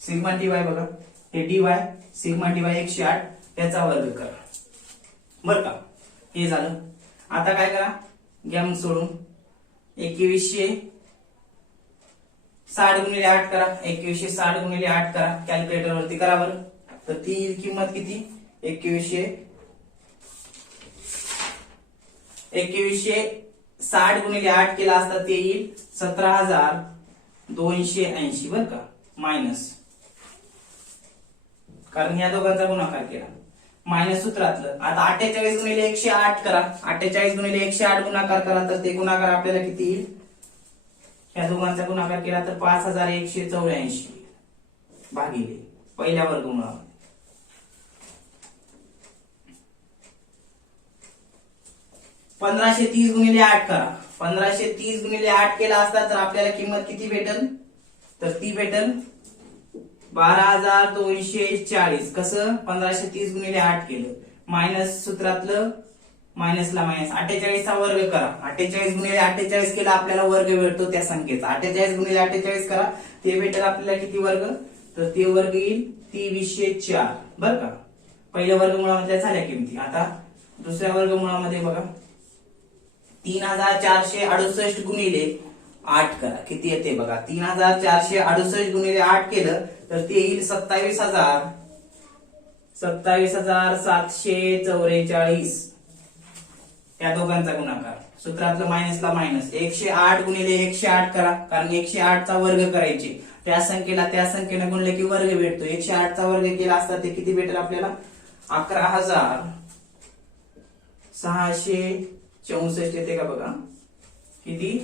सिग्मा डीवाय बघा हे डीवाय सिग्मा डीवाय 108 त्याचा वर्ग करा बरं का. हे झालं. आता काय करा घ्या मग सोडून 2160 गुणिले 8 करा 2160 गुणिले 8 करा कॅल्क्युलेटर वरती करा बरं. तर ती किंमत किती 2160 गुणिले 8 केला असता ते येईल 17280 बर का मायनस कारण या दोघांचा गुणाकार केला मायनस सूत्रातलं. आता 48 गुणिले 108 करा 48 गुणिले 108 गुणाकार करा तर ते गुणाकार आपल्याला किती येईल या दोघांचा गुणाकार केला तर 5184 भागिले पहिल्या वर्गमूळामध्ये 1530 गुणिले 8 करा 1530 गुणिले 8 केला असता तर आपल्याला किंमत किती भेटेल तर ती भेटेल 12240. कसं 1530 गुणिले 8 केलं मायनस सूत्रातलं मायनसला मायनस 48 चा वर्ग करा 48 गुणिले 48 केला आपल्याला वर्ग भेटतो त्या संख्येचा 48 गुणिले 48 करा ते भेटेल आपल्याला किती वर्ग तर ते वर्ग येईल 2304 बर का. पहिल्या वर्गमुळामधल्या झाल्या किमती. आता दुसऱ्या वर्गमुळामध्ये बघा 3468 गुणिले 8 करा किती येते बघा 3468 गुणिले 8 केलं तर ते येईल 27,744 या दोघांचा गुणाकार सूत्रातलं मायनसला मायनस 108 गुणिले 108 करा कारण 108 चा वर्ग करायचे त्या संख्येने गुणले की वर्ग भेटतो 108 चा वर्ग केला असता ते किती भेटेल आपल्याला 11,664 येते का बघा किती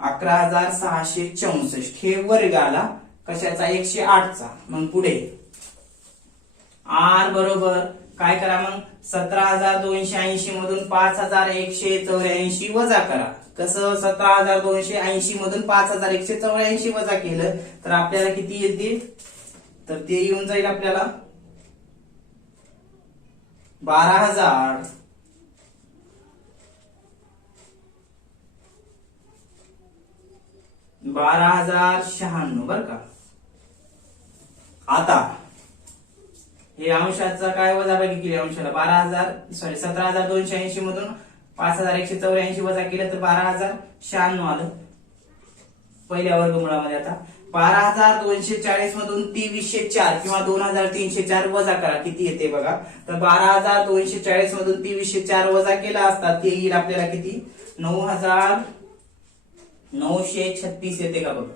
11,664 हे वर्ग आला कशाचा 108 चा मग पुढे आर बरोबर काय करा मग 17,280 मधून 5,184 वजा करा कसं 17,280 मधून 5,184 वजा केलं तर आपल्याला किती येतील तर ते येऊन जाईल आपल्याला 12,096 बर का आता हे अंशाचा काय वजाबाकी केली अंशाला 17,280 मधून 5,184 वजा केलं तर 12,096 आलं पहिल्या वर्गमुळामध्ये आता 12,240 मधून 2304 किंवा 2,304 वजा करा किती येते बघा तर 12,240 मधून 2304 वजा केला असता ते येईल आपल्याला किती 9,936 येते का बघा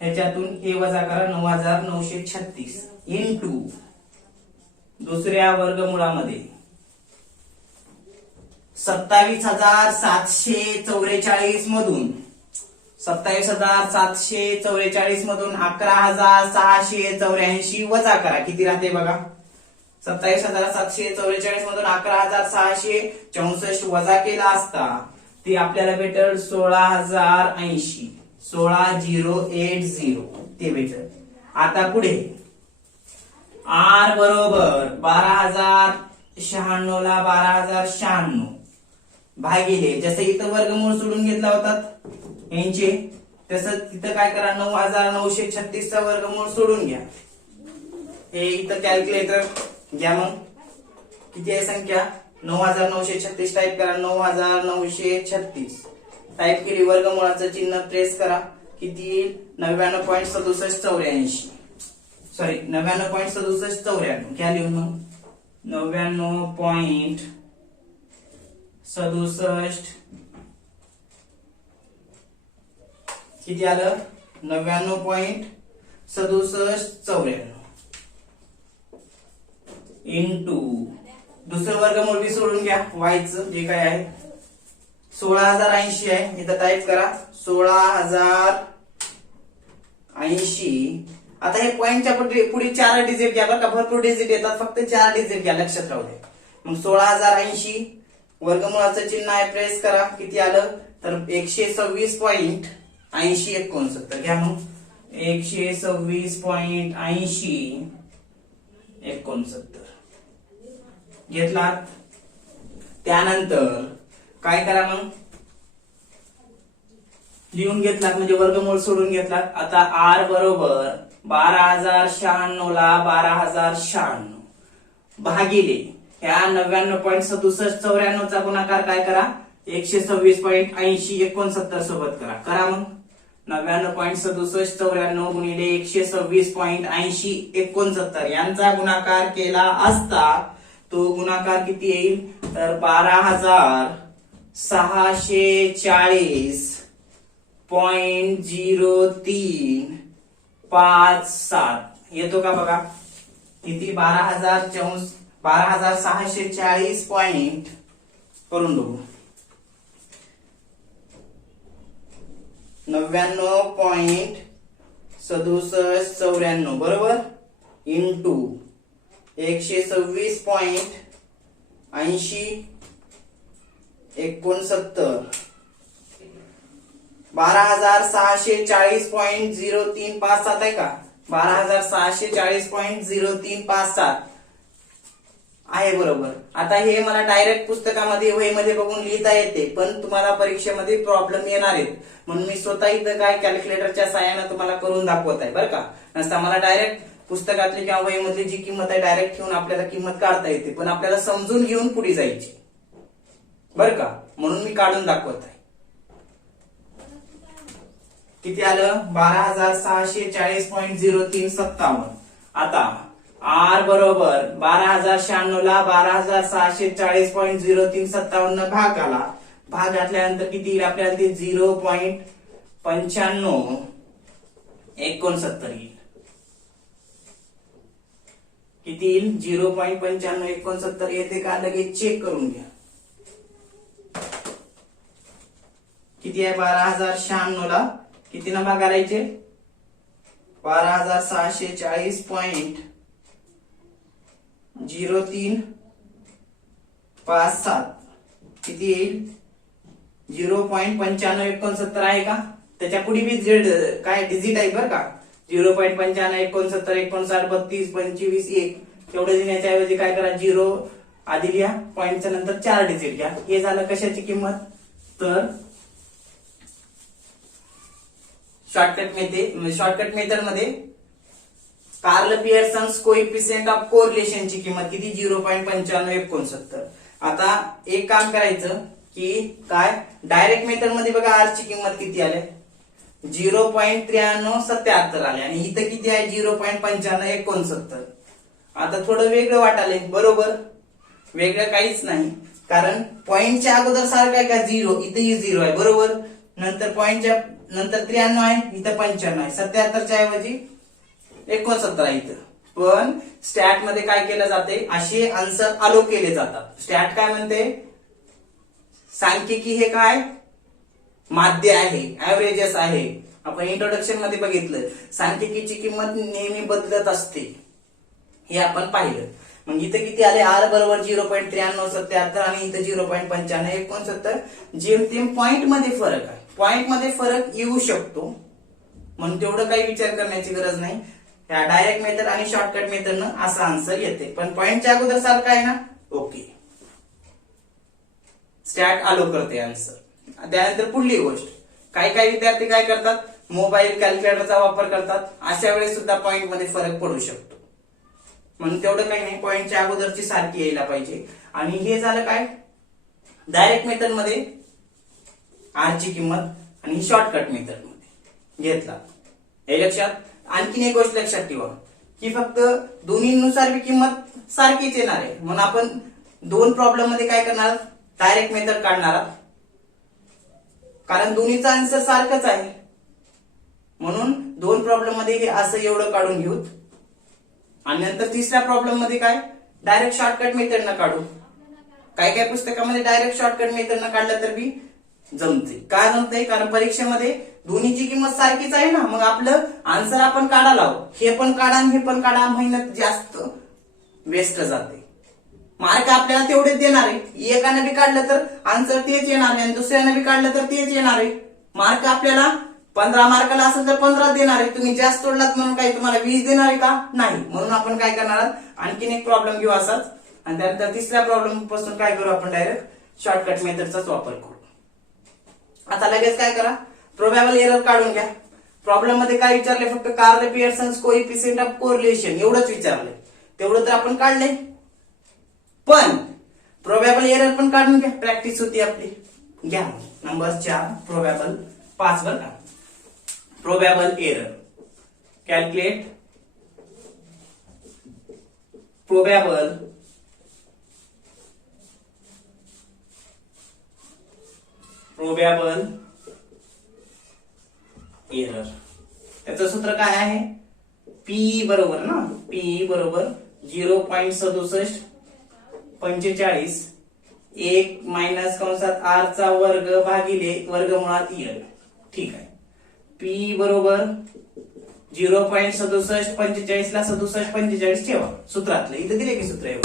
ह्याच्यातून हे वजा करा 9,936 इंटू दुसऱ्या वर्गमुळामध्ये 27,744 मधून 11,684 वजा करा किती राहते बघा 27,744 मधून 11,664 वजा केला असता ते आपल्याला भेटेल 16,080 ते भेटेल आता पुढे आर बरोबर 12,096 ला 12,096 भागिले जसं इथं वर्गमूळ सोडून घेतला होता यांचे तसं तिथं काय करा 9,936 चा वर्गमूळ सोडून घ्या हे इथं कॅल्क्युलेटर घ्या मग किती आहे संख्या 9,936 टाईप करा 9,936 टाईप केली वर्गमुळाचं चिन्ह प्रेस करा किती येईल 99.6784 सॉरी 99.6794 क्या लिहून मग 99.67 किती आलं 99.6794 इंटू दुसरं वर्गमूळ बी सोडून घ्या वायचं जे काय आहे 16,080 आहे इथं टाईप करा 16,080 आता हे पॉइंटच्या पुढे 4 डिजिट घ्या बरं का भरपूर डिजिट येतात फक्त 4 डिजिट घ्या लक्षात राहू दे मग 16,080 वर्गमूळाचं चिन्ह आहे प्रेस करा किती आलं तर 126.80 घ्या मग 126.80 घेतला त्यानंतर काय करा मग लिहून घेतलात म्हणजे वर्गमूळ सोडून घेतलात आता आर बरोबर 12,096 ला 12,096 भागिले ह्या 99.6794 चा गुणाकार काय करा 126.80 सोबत करा मग 99.6794 गुणिले 126.80 यांचा गुणाकार केला असता तो गुणाकार किती येईल तर 12,640.0357 येतो का बघा किती 12,640 पॉइंट करून बघू 99.6794 बरोबर इंटू 126.80 12,640.0357 आहे का 12,640.0357 आहे बरोबर आता हे मला डायरेक्ट पुस्तकामध्ये वहीमध्ये बघून लिहिता येते पण तुम्हाला परीक्षेमध्ये प्रॉब्लेम येणार आहेत म्हणून मी स्वतः इथं काय कॅल्क्युलेटरच्या साहाय्याने तुम्हाला करून दाखवत आहे बरं का नसता मला डायरेक्ट पुस्तकातली किंवा वहीमधली जी किंमत आहे डायरेक्ट ठेवून आपल्याला किंमत काढता येते पण आपल्याला समजून घेऊन पुढे जायची बरं का म्हणून मी काढून दाखवत आहे किती आलं 12,640.0357. आता आर बरोबर 12,096 ला 12,640.0357 भाग आला. भाग घातल्यानंतर किती येईल आपल्याला ते 0.9569 येईल. किती येईल 0.9569 येते का लगेच चेक करून घ्या. किती आहे 12,096 ला किती न भाग घालायचे 12,640.0357 किती येईल 0.9569 आहे का. त्याच्या पुढे बी काय डिजिट आहे बरं का 0.9569 59 32 25 1 तेवढं देण्याच्या ऐवजी काय करा 0 आधी लिहा पॉइंटच्या नंतर 4 डिजिट घ्या. हे झालं कशाची किंमत तर शॉर्टकट मेथड मध्ये कार्ल पियर्सन्स कोएफिशिएंट ऑफ कोरिलेशनची किंमत किती 0.9569. आता एक काम करायचं की काय डायरेक्ट मेथड मध्ये बघा आर ची किंमत किती आली 0.9377 आले आणि इथं किती आहे 0.9569. आता थोडं वेगळं वाटाले बरोबर. वेगळं काहीच नाही कारण पॉइंटच्या अगोदर सारखं आहे का 0 इथंही 0 आहे बरोबर. नंतर पॉइंटच्या नंतर 93 आहे इथं 95 आहे 77च्या ऐवजी 69 आहे इथं. पण स्टॅट मध्ये काय केलं जाते असे आन्सर अलोक केले जातात. स्टॅट काय म्हणते सांख्यिकी हे काय माध्य आहे ऍव्हरेजेस आहे. आपण इंट्रोडक्शन मध्ये बघितलं सांख्यिकीची किंमत नेहमी बदलत असते हे आपण पाहिलं. मग इथं किती आले आर बरोबर 0.9377 आणि इथं 0.9569 जेमतेम पॉइंट मध्ये फरक आहे. पॉइंट मध्ये फरक येऊ शकतो म्हणून तेवढं काही विचार करण्याची गरज नाही. ह्या डायरेक्ट मेथड आणि शॉर्टकट मेथडनं असा आन्सर येते पण पॉइंटच्या अगोदर सारखं आहे ना ओके. स्टॅट आलो करते आन्सर. त्यानंतर पुढली गोष्ट काही विद्यार्थी काय करतात मोबाईल कॅल्क्युलेटरचा वापर करतात. अशा वेळेस सुद्धा पॉइंट मध्ये फरक पडू शकतो म्हणून तेवढं काही नाही पॉइंटच्या अगोदरची सारखी यायला पाहिजे. आणि हे झालं काय डायरेक्ट मेथड मध्ये आर ची किंमत आणि शॉर्टकट मेथड मध्ये घेतला हे लक्षात. आणखीन एक गोष्ट लक्षात ठेवा की फक्त दोन्हीनुसार बी किंमत सारखीच येणार आहे म्हणून आपण दोन प्रॉब्लेम मध्ये काय करणार डायरेक्ट मेथड काढणार कारण दोन्हीचा आन्सर सारखाच आहे. म्हणून दोन प्रॉब्लेम मध्ये हे असं एवढं काढून घेऊ आणि नंतर तिसऱ्या प्रॉब्लेम मध्ये काय डायरेक्ट शॉर्टकट मेथड न काढू. काय पुस्तकामध्ये डायरेक्ट शॉर्टकट मेथड न काढलं तर बी जमते. का जमते कारण परीक्षेमध्ये दोन्हीची किंमत सारखीच आहे ना मग आपलं आन्सर आपण काढायला हवं. हे पण काढा आणि हे पण काढा मेहनत जास्त वेस्ट जाते. मार्क आपल्याला तेवढेच देणार आहे. एकाने बी काढलं तर आन्सर तेच येणार आहे आणि दुसऱ्याने बी काढलं तर तेच येणार आहे. मार्क आपल्याला 15 मार्काला असेल तर 15 देणार आहे. तुम्ही जास्त सोडलात म्हणून काय तुम्हाला 20 देणार आहे का नाही. म्हणून आपण काय करणार आहोत आणखीन एक प्रॉब्लेम घेऊ असाच आणि त्यानंतर तिसऱ्या प्रॉब्लेम पासून काय करू आपण डायरेक्ट शॉर्टकट मेथडचाच वापर करू. आता लगेच काय करा प्रोबॅबल एरर काढून घ्या. प्रॉब्लेम मध्ये काय विचारले फक्त Karl Pearson's coefficient of correlation एवढंच विचारलंय. तेवढं तर आपण काढलंय पण प्रोबॅबल एरर पण काढून घ्या प्रॅक्टिस होती आपली. घ्या नंबर 4 प्रोबॅबल 5 बर का प्रोबॅबल एरर कॅल्क्युलेट प्रोबॅबल एरर. त्याचं सूत्र काय आहे पी बरोबर ना पी बरोबर 0.6745 1 मायनस कंसात आर चा वर्ग भागिले वर्गमुळात एल. ठीक आहे पी बरोबर 0.6745 ला 6745 ठेवा सूत्रातलं इथं दिले की सूत्र आहे.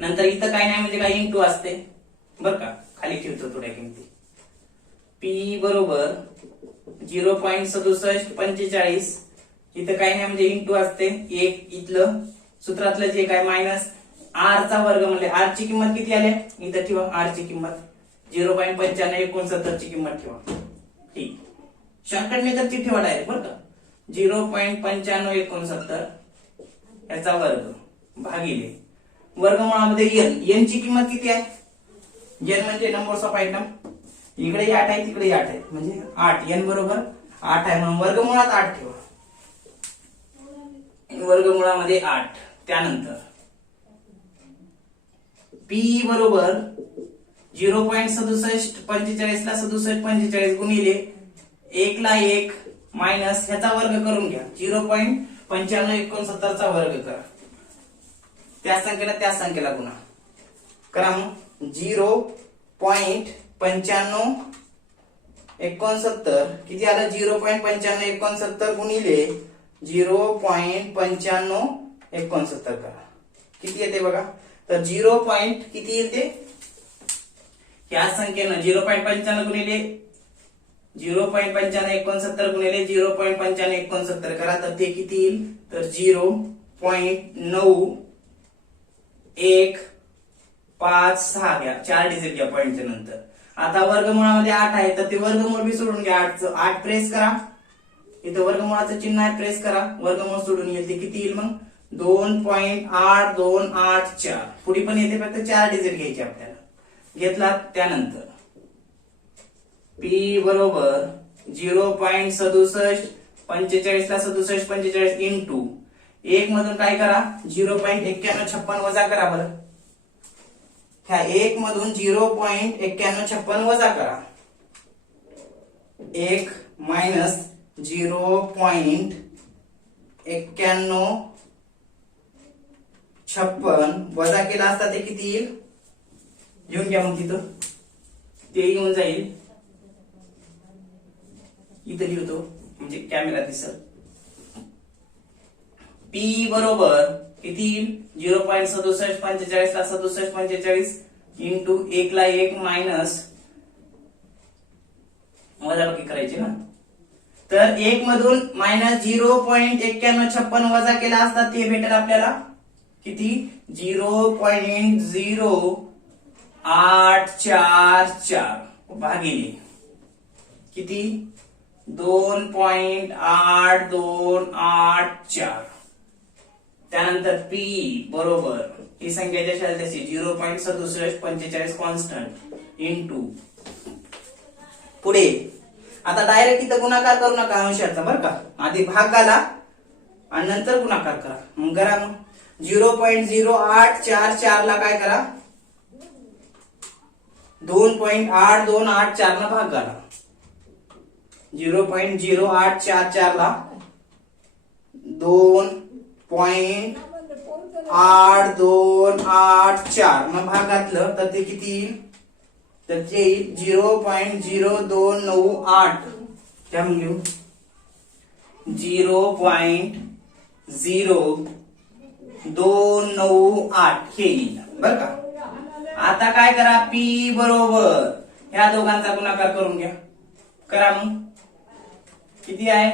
नंतर इथं काय नाही म्हणजे काय इंटू असते बर का खाली ठेवतो थोड्या किमती. पी बरोबर 0.6745 इथं काय नाही म्हणजे इंटू असते एक इथलं सूत्रातलं जे काय मायनस आर चा वर्ग म्हणजे आर ची किंमत किती आली इथं ठेवा आर ची किंमत 0.9569 ची किंमत ठेवा. ठीक शॉर्टकट मेथडची ठेवा डायरेक्ट बरं का 0.9569 याचा वर्ग भागिले वर्गमुळामध्ये एन ची किंमत किती आहे एन म्हणजे नंबर्स ऑफ आयटम इकडे 8 आहे तिकडे 8 आहे म्हणजे 8 n बरोबर 8 आहे म्हणून वर्गमुळात 8 ठेवा. वर्गमुळामध्ये 8. त्यानंतर p बरोबर 0.67 45 ला 67 45 गुणिले 1 ला 1 मायनस ह्याचा वर्ग करून घ्या 0.9569 चा वर्ग करा. त्या संख्येला गुणा करा. मग 0.9569 किती आलं 0.9569 गुणिले 0.9569 करा किती येते बघा. तर 0. किती येते या संख्येनं 0.95 गुणिले 0.9569 गुणिले 0.9569 करा तर ते किती येईल तर 0.9156 घ्या 4 डिजिट घ्या पॉइंटच्या नंतर. आता वर्गमुळामध्ये 8 आहे तर ते वर्गमूळ बी सोडून घ्या. 8 प्रेस करा. इथं वर्गमुळाचं चिन्ह आहे प्रेस करा. वर्गमूळ सोडून येईल ते किती येईल मग 2.8284 पुढे पण येते फक्त 4 डिजिट घ्यायचे आपल्याला. घेतला. त्यानंतर p बरोबर 0.67 45 ला 67 45 इंटू 1 मधून काय करा 0.9156 वजा करा. बरं ह्या 1 मधून 0.9156 वजा करा. 1 मायनस 0.9156 वजा केला असता ते किती येईल लिहून घ्या. मग तिथं ते येऊन जाईल. इथं लिहितो म्हणजे कॅमेरा दिसल. p बरोबर किती 0.67 45 ला 67 45 इंटू 1 ला 1 मायनस वजाबाकी करायची ना. तर 1 मधून मायनस 0.9156 वजा केला असता ते भेटेल आपल्याला किती 0.0844 भागिले किती 2.8284. त्यानंतर p बरोबर ही संख्या जशी आहे तशी 0.67 45 कॉन्स्टंट इंटू पुढे. आता डायरेक्ट इथं गुणाकार करू नका अंशाचा बरं का. आधी भाग घाला आणि नंतर गुणाकार करा. मग करा. मग 0.0844 ला काय करा 2.8284 ला भाग घाला. 0.0844 ला 2.8284 मग भाग घातलं तर ते किती येईल तर ते 0.0298 त्यामुळे लिहू 0.0298 हे येईल बर का. आता काय करा p बरोबर ह्या दोघांचा गुणाकार करून घ्या. करा. मग किती आहे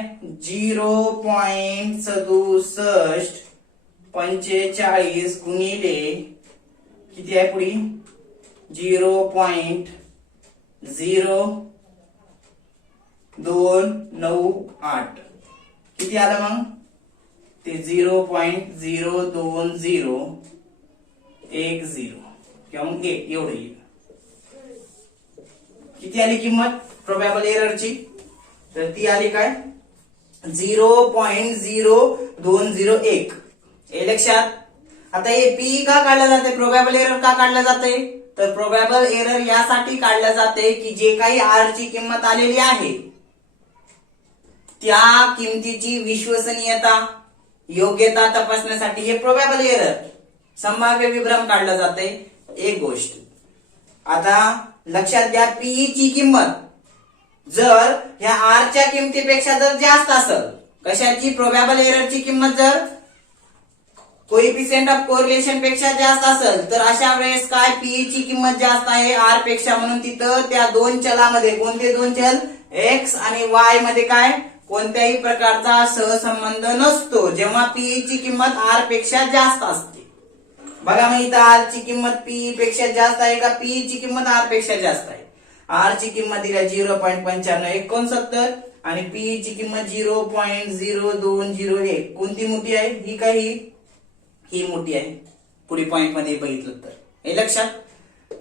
0.67 45 गुणिले किती आहे पुढे 0.0298 किती आलं मग ते 0.02010 किंवा मग एवढं येईल. किती आली किंमत प्रोबॅबल एररची तर ती आली काय 0.0201 हे लक्षात. आता हे पी का काढलं जाते प्रोबॅबल एरर का काढलं जाते तर प्रोबॅबल एरर यासाठी काढलं जाते की जे काही आर ची किंमत आलेली आहे त्या किमतीची विश्वसनीयता योग्यता तपासण्यासाठी हे प्रोबॅबल एरर संभाव्य विभ्रम काढलं जाते. एक गोष्ट आता लक्षात घ्या पी ची किंमत जर ह्या आर च्या किमतीपेक्षा जर जास्त असेल कशाची प्रोबॅबल एररची किंमत जर कोएफिशिएंट ऑफ कोरिलेशन पेक्षा जास्त असेल तर अशा वेळेस काय पी ची किंमत जास्त आहे आर पेक्षा म्हणून तिथं त्या दोन चलामध्ये कोणते दोन चल एक्स आणि वाय मध्ये काय कोणत्याही प्रकारचा सहसंबंध नसतो जेव्हा पी ची किंमत आर पेक्षा जास्त असते. बघा मग इथं आर ची किंमत पी पेक्षा जास्त आहे का पी ची किंमत आर पेक्षा जास्त आहे. आर ची किंमत दिली 0.9569 आणि पी ची किंमत 0.0201 कोणती मोठी आहे ही काही ही मोठी आहे पुढे पॉइंट मध्ये बघितलं तर हे लक्षात.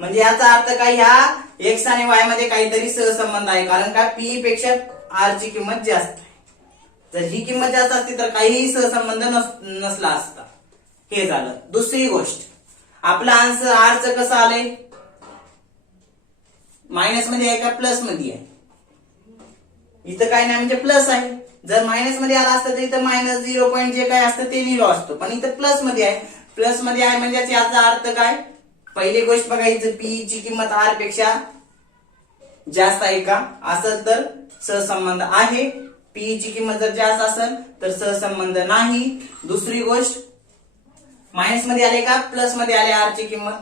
म्हणजे याचा अर्थ काय, ह्या एक्स आणि वाय मध्ये काहीतरी सहसंबंध आहे, कारण का पी पेक्षा आर ची किंमत जास्त आहे. जर ही किंमत जास्त असती तर काहीही सहसंबंध नसला असता. हे झालं. दुसरी गोष्ट, आपला आन्सर आर च कसं आलंय, मायनस मध्ये आहे का प्लस मध्ये आहे? इथं काय नाही म्हणजे प्लस आहे. जर मायनस मध्ये आला असतं तर इथं मायनस 0 पॉईंट जे काय असतं ते लिहिलो असतो, पण इथं प्लस मध्ये आहे. प्लस मध्ये आहे म्हणजे याचा अर्थ काय, पहिली गोष्ट बघा, इथं पी ची किंमत आर पेक्षा जास्त आहे का, असेल तर सहसंबंध आहे. पी ची किंमत जर जास्त असेल तर सहसंबंध नाही. दुसरी गोष्ट, मायनस मध्ये आले का प्लस मध्ये आले आर ची किंमत,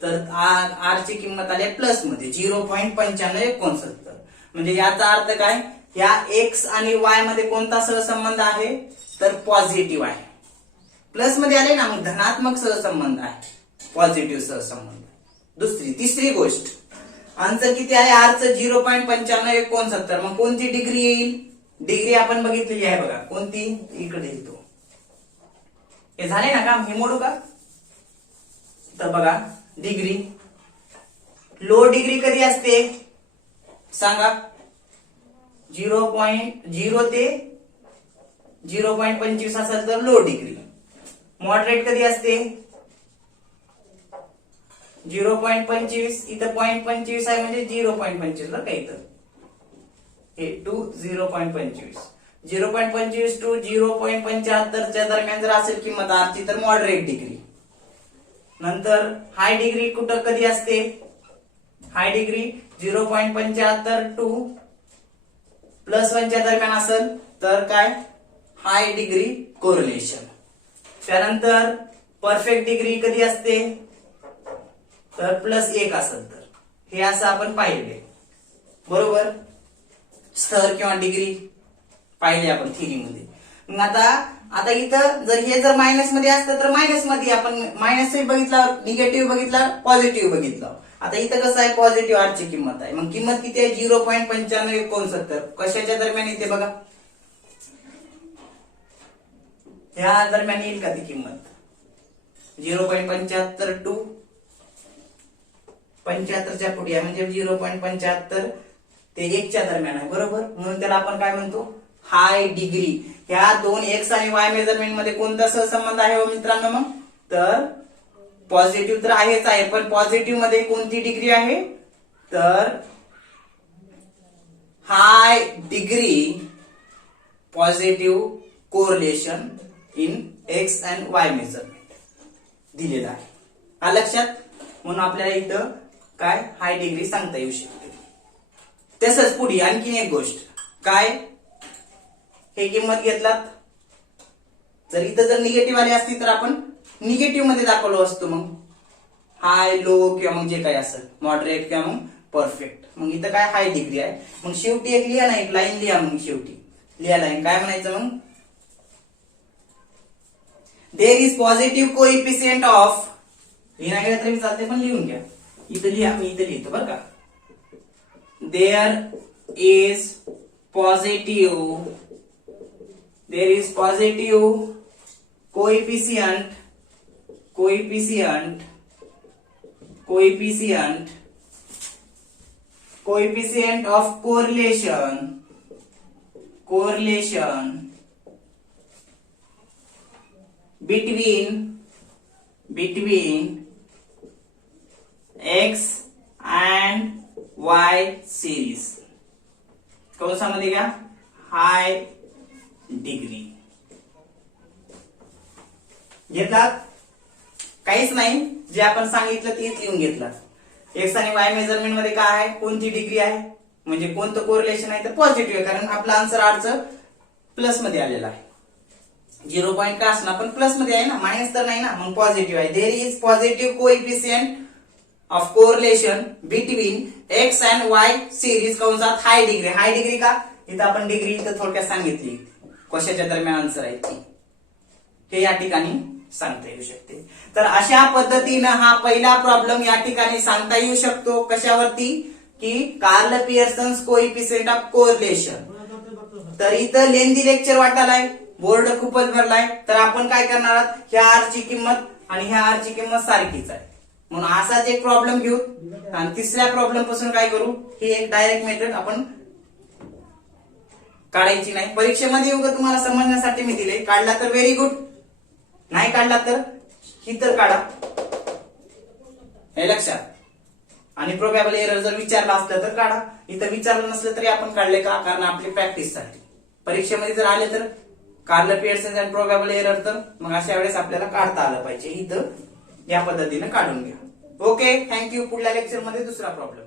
तर आर ची किंमत आली प्लस मध्ये 0.9569. म्हणजे याचा अर्थ काय, या एक्स आणि वाय मध्ये कोणता सहसंबंध आहे, तर पॉझिटिव्ह आहे. प्लस मध्ये आले ना, मग धनात्मक सहसंबंध आहे, पॉझिटिव्ह सहसंबंध. तिसरी गोष्ट, आन्सर किती आहे आरचं 0.9569. मग कोणती डिग्री येईल, डिग्री आपण बघितलेली आहे बघा, कोणती, इकडे येतो. हे झाले ना काम, हे मोडू का, तर बघा डिग्री, लो डिग्री कधी असते सांगा, 0.0 ते 0.25 असेल तर लो डिग्री. मॉडरेट कधी असते 0.25, इथं 0.25 आहे म्हणजे 0.25 बरं का, इथं हे टू 0.25, 0.25 टू 0.75 च्या दरम्यान जर असेल किंमत आरची तर मॉडरेट डिग्री. नंतर हाय डिग्री कुठं कधी असते, हाय डिग्री 0.75 टू +1 च्या दरम्यान असेल तर काय, हाय डिग्री कोरिलेशन. त्यानंतर परफेक्ट डिग्री कधी असते, तर +1 असेल तर. हे असं आपण पाहिले बरोबर, स्तर किंवा डिग्री पाहिले आपण थिअरी मध्ये. मग आता इथं जर मायनस मध्ये असतं तर मायनस मध्ये आपण मायनस बघितला, निगेटिव्ह बघितला, पॉझिटिव्ह बघितला. आता इथं कसं आहे, पॉझिटिव्ह आर ची किंमत आहे, मग किंमत किती आहे 0.9569. कशाच्या दरम्यान येते बघा, ह्या दरम्यान येईल का ती किंमत, 0.75 टू 75 च्या पुढे आहे, म्हणजे 0.75 ते 1 च्या दरम्यान आहे बरोबर. म्हणून त्याला आपण काय म्हणतो, हाय डिग्री. ह्या दोन एक्स आणि वाय मेजरमेंट मध्ये कोणता सहसंबंध आहे मित्रांनो, मग तर पॉझिटिव्ह तर आहेच आहे, पण पॉझिटिव्ह मध्ये कोणती डिग्री आहे, तर high degree positive correlation in X and Y measurement दिलेला आहे. हा लक्षात, म्हणून आपल्याला इथं काय हाय डिग्री सांगता येऊ शकते. तसंच पुढे आणखीन एक गोष्ट काय, हे किंमत घेतलात, जर इथं जर निगेटिव्ह आली असती तर आपण निगेटिव्ह मध्ये दाखवलो असतो, मग हाय लो किंवा मग जे काय असेल मॉडरेट किंवा मग परफेक्ट. मग इथं काय हाय डिग्री आहे. मग शेवटी एक लिहा ना, एक लाईन लिहा, मग शेवटी लिहा लाईन, काय म्हणायचं मग, there is positive coefficient of, लिहिण्या गेलं तरी चालते पण लिहून घ्या, इथं लिहा, मी इथं लिहितो बरं का. There is positive coefficient of correlation between x and y series. कंसामध्ये घ्या हाय डिग्री. घेतलात, काहीच नाही, जे आपण सांगितलं तेच लिहून घेतलं. एक्स आणि वाय मेजरमेंट मध्ये काय आहे, कोणती डिग्री आहे, म्हणजे कोणतं कोरिलेशन आहे, तर पॉझिटिव्ह आहे, कारण आपला आन्सर आरचं प्लस मध्ये आलेला आहे. 0 पॉईंट का असणार पण प्लस मध्ये आहे ना, मायनस तर नाही ना, मग पॉझिटिव्ह आहे. There is positive coefficient of correlation between X and Y series कंसात हाय डिग्री. हाय डिग्री का, इथं आपण डिग्री इथं थोडक्यात सांगितली, कशाच्या दरम्यान आन्सर आहे ती, हे या ठिकाणी सांगता येऊ शकते. तर अशा पद्धतीनं हा पहिला प्रॉब्लेम या ठिकाणी सांगता येऊ शकतो. कशावरती, की Karl Pearson's coefficient of correlation. तर इथं लेंदी लेक्चर वाटालाय, बोर्ड खूपच भरलाय, तर आपण काय करणार आहोत, ह्या आर ची किंमत आणि ह्या आर ची किंमत सारखीच आहे, म्हणून असाच एक प्रॉब्लेम घेऊ आणि तिसऱ्या प्रॉब्लेम पासून काय करू, ही एक डायरेक्ट मेथड आपण काढायची नाही. परीक्षेमध्ये उगा तुम्हाला समजण्यासाठी मी दिले. काढला तर व्हेरी गुड, नाही काढला तर ही तर काढा, हे लक्षात. आणि प्रोबॅबल एरर जर विचारला असलं तर काढा. इथं विचारलं नसलं तरी आपण काढले का, कारण आपली प्रॅक्टिस साठी. परीक्षेमध्ये जर आले तर Karl Pearson and probable error, तर मग अशा वेळेस आपल्याला काढता आलं पाहिजे. इथं या पद्धतीने काढून घ्या. Okay, thank you. पुढल्या लेक्चर मध्ये दुसरा प्रॉब्लेम.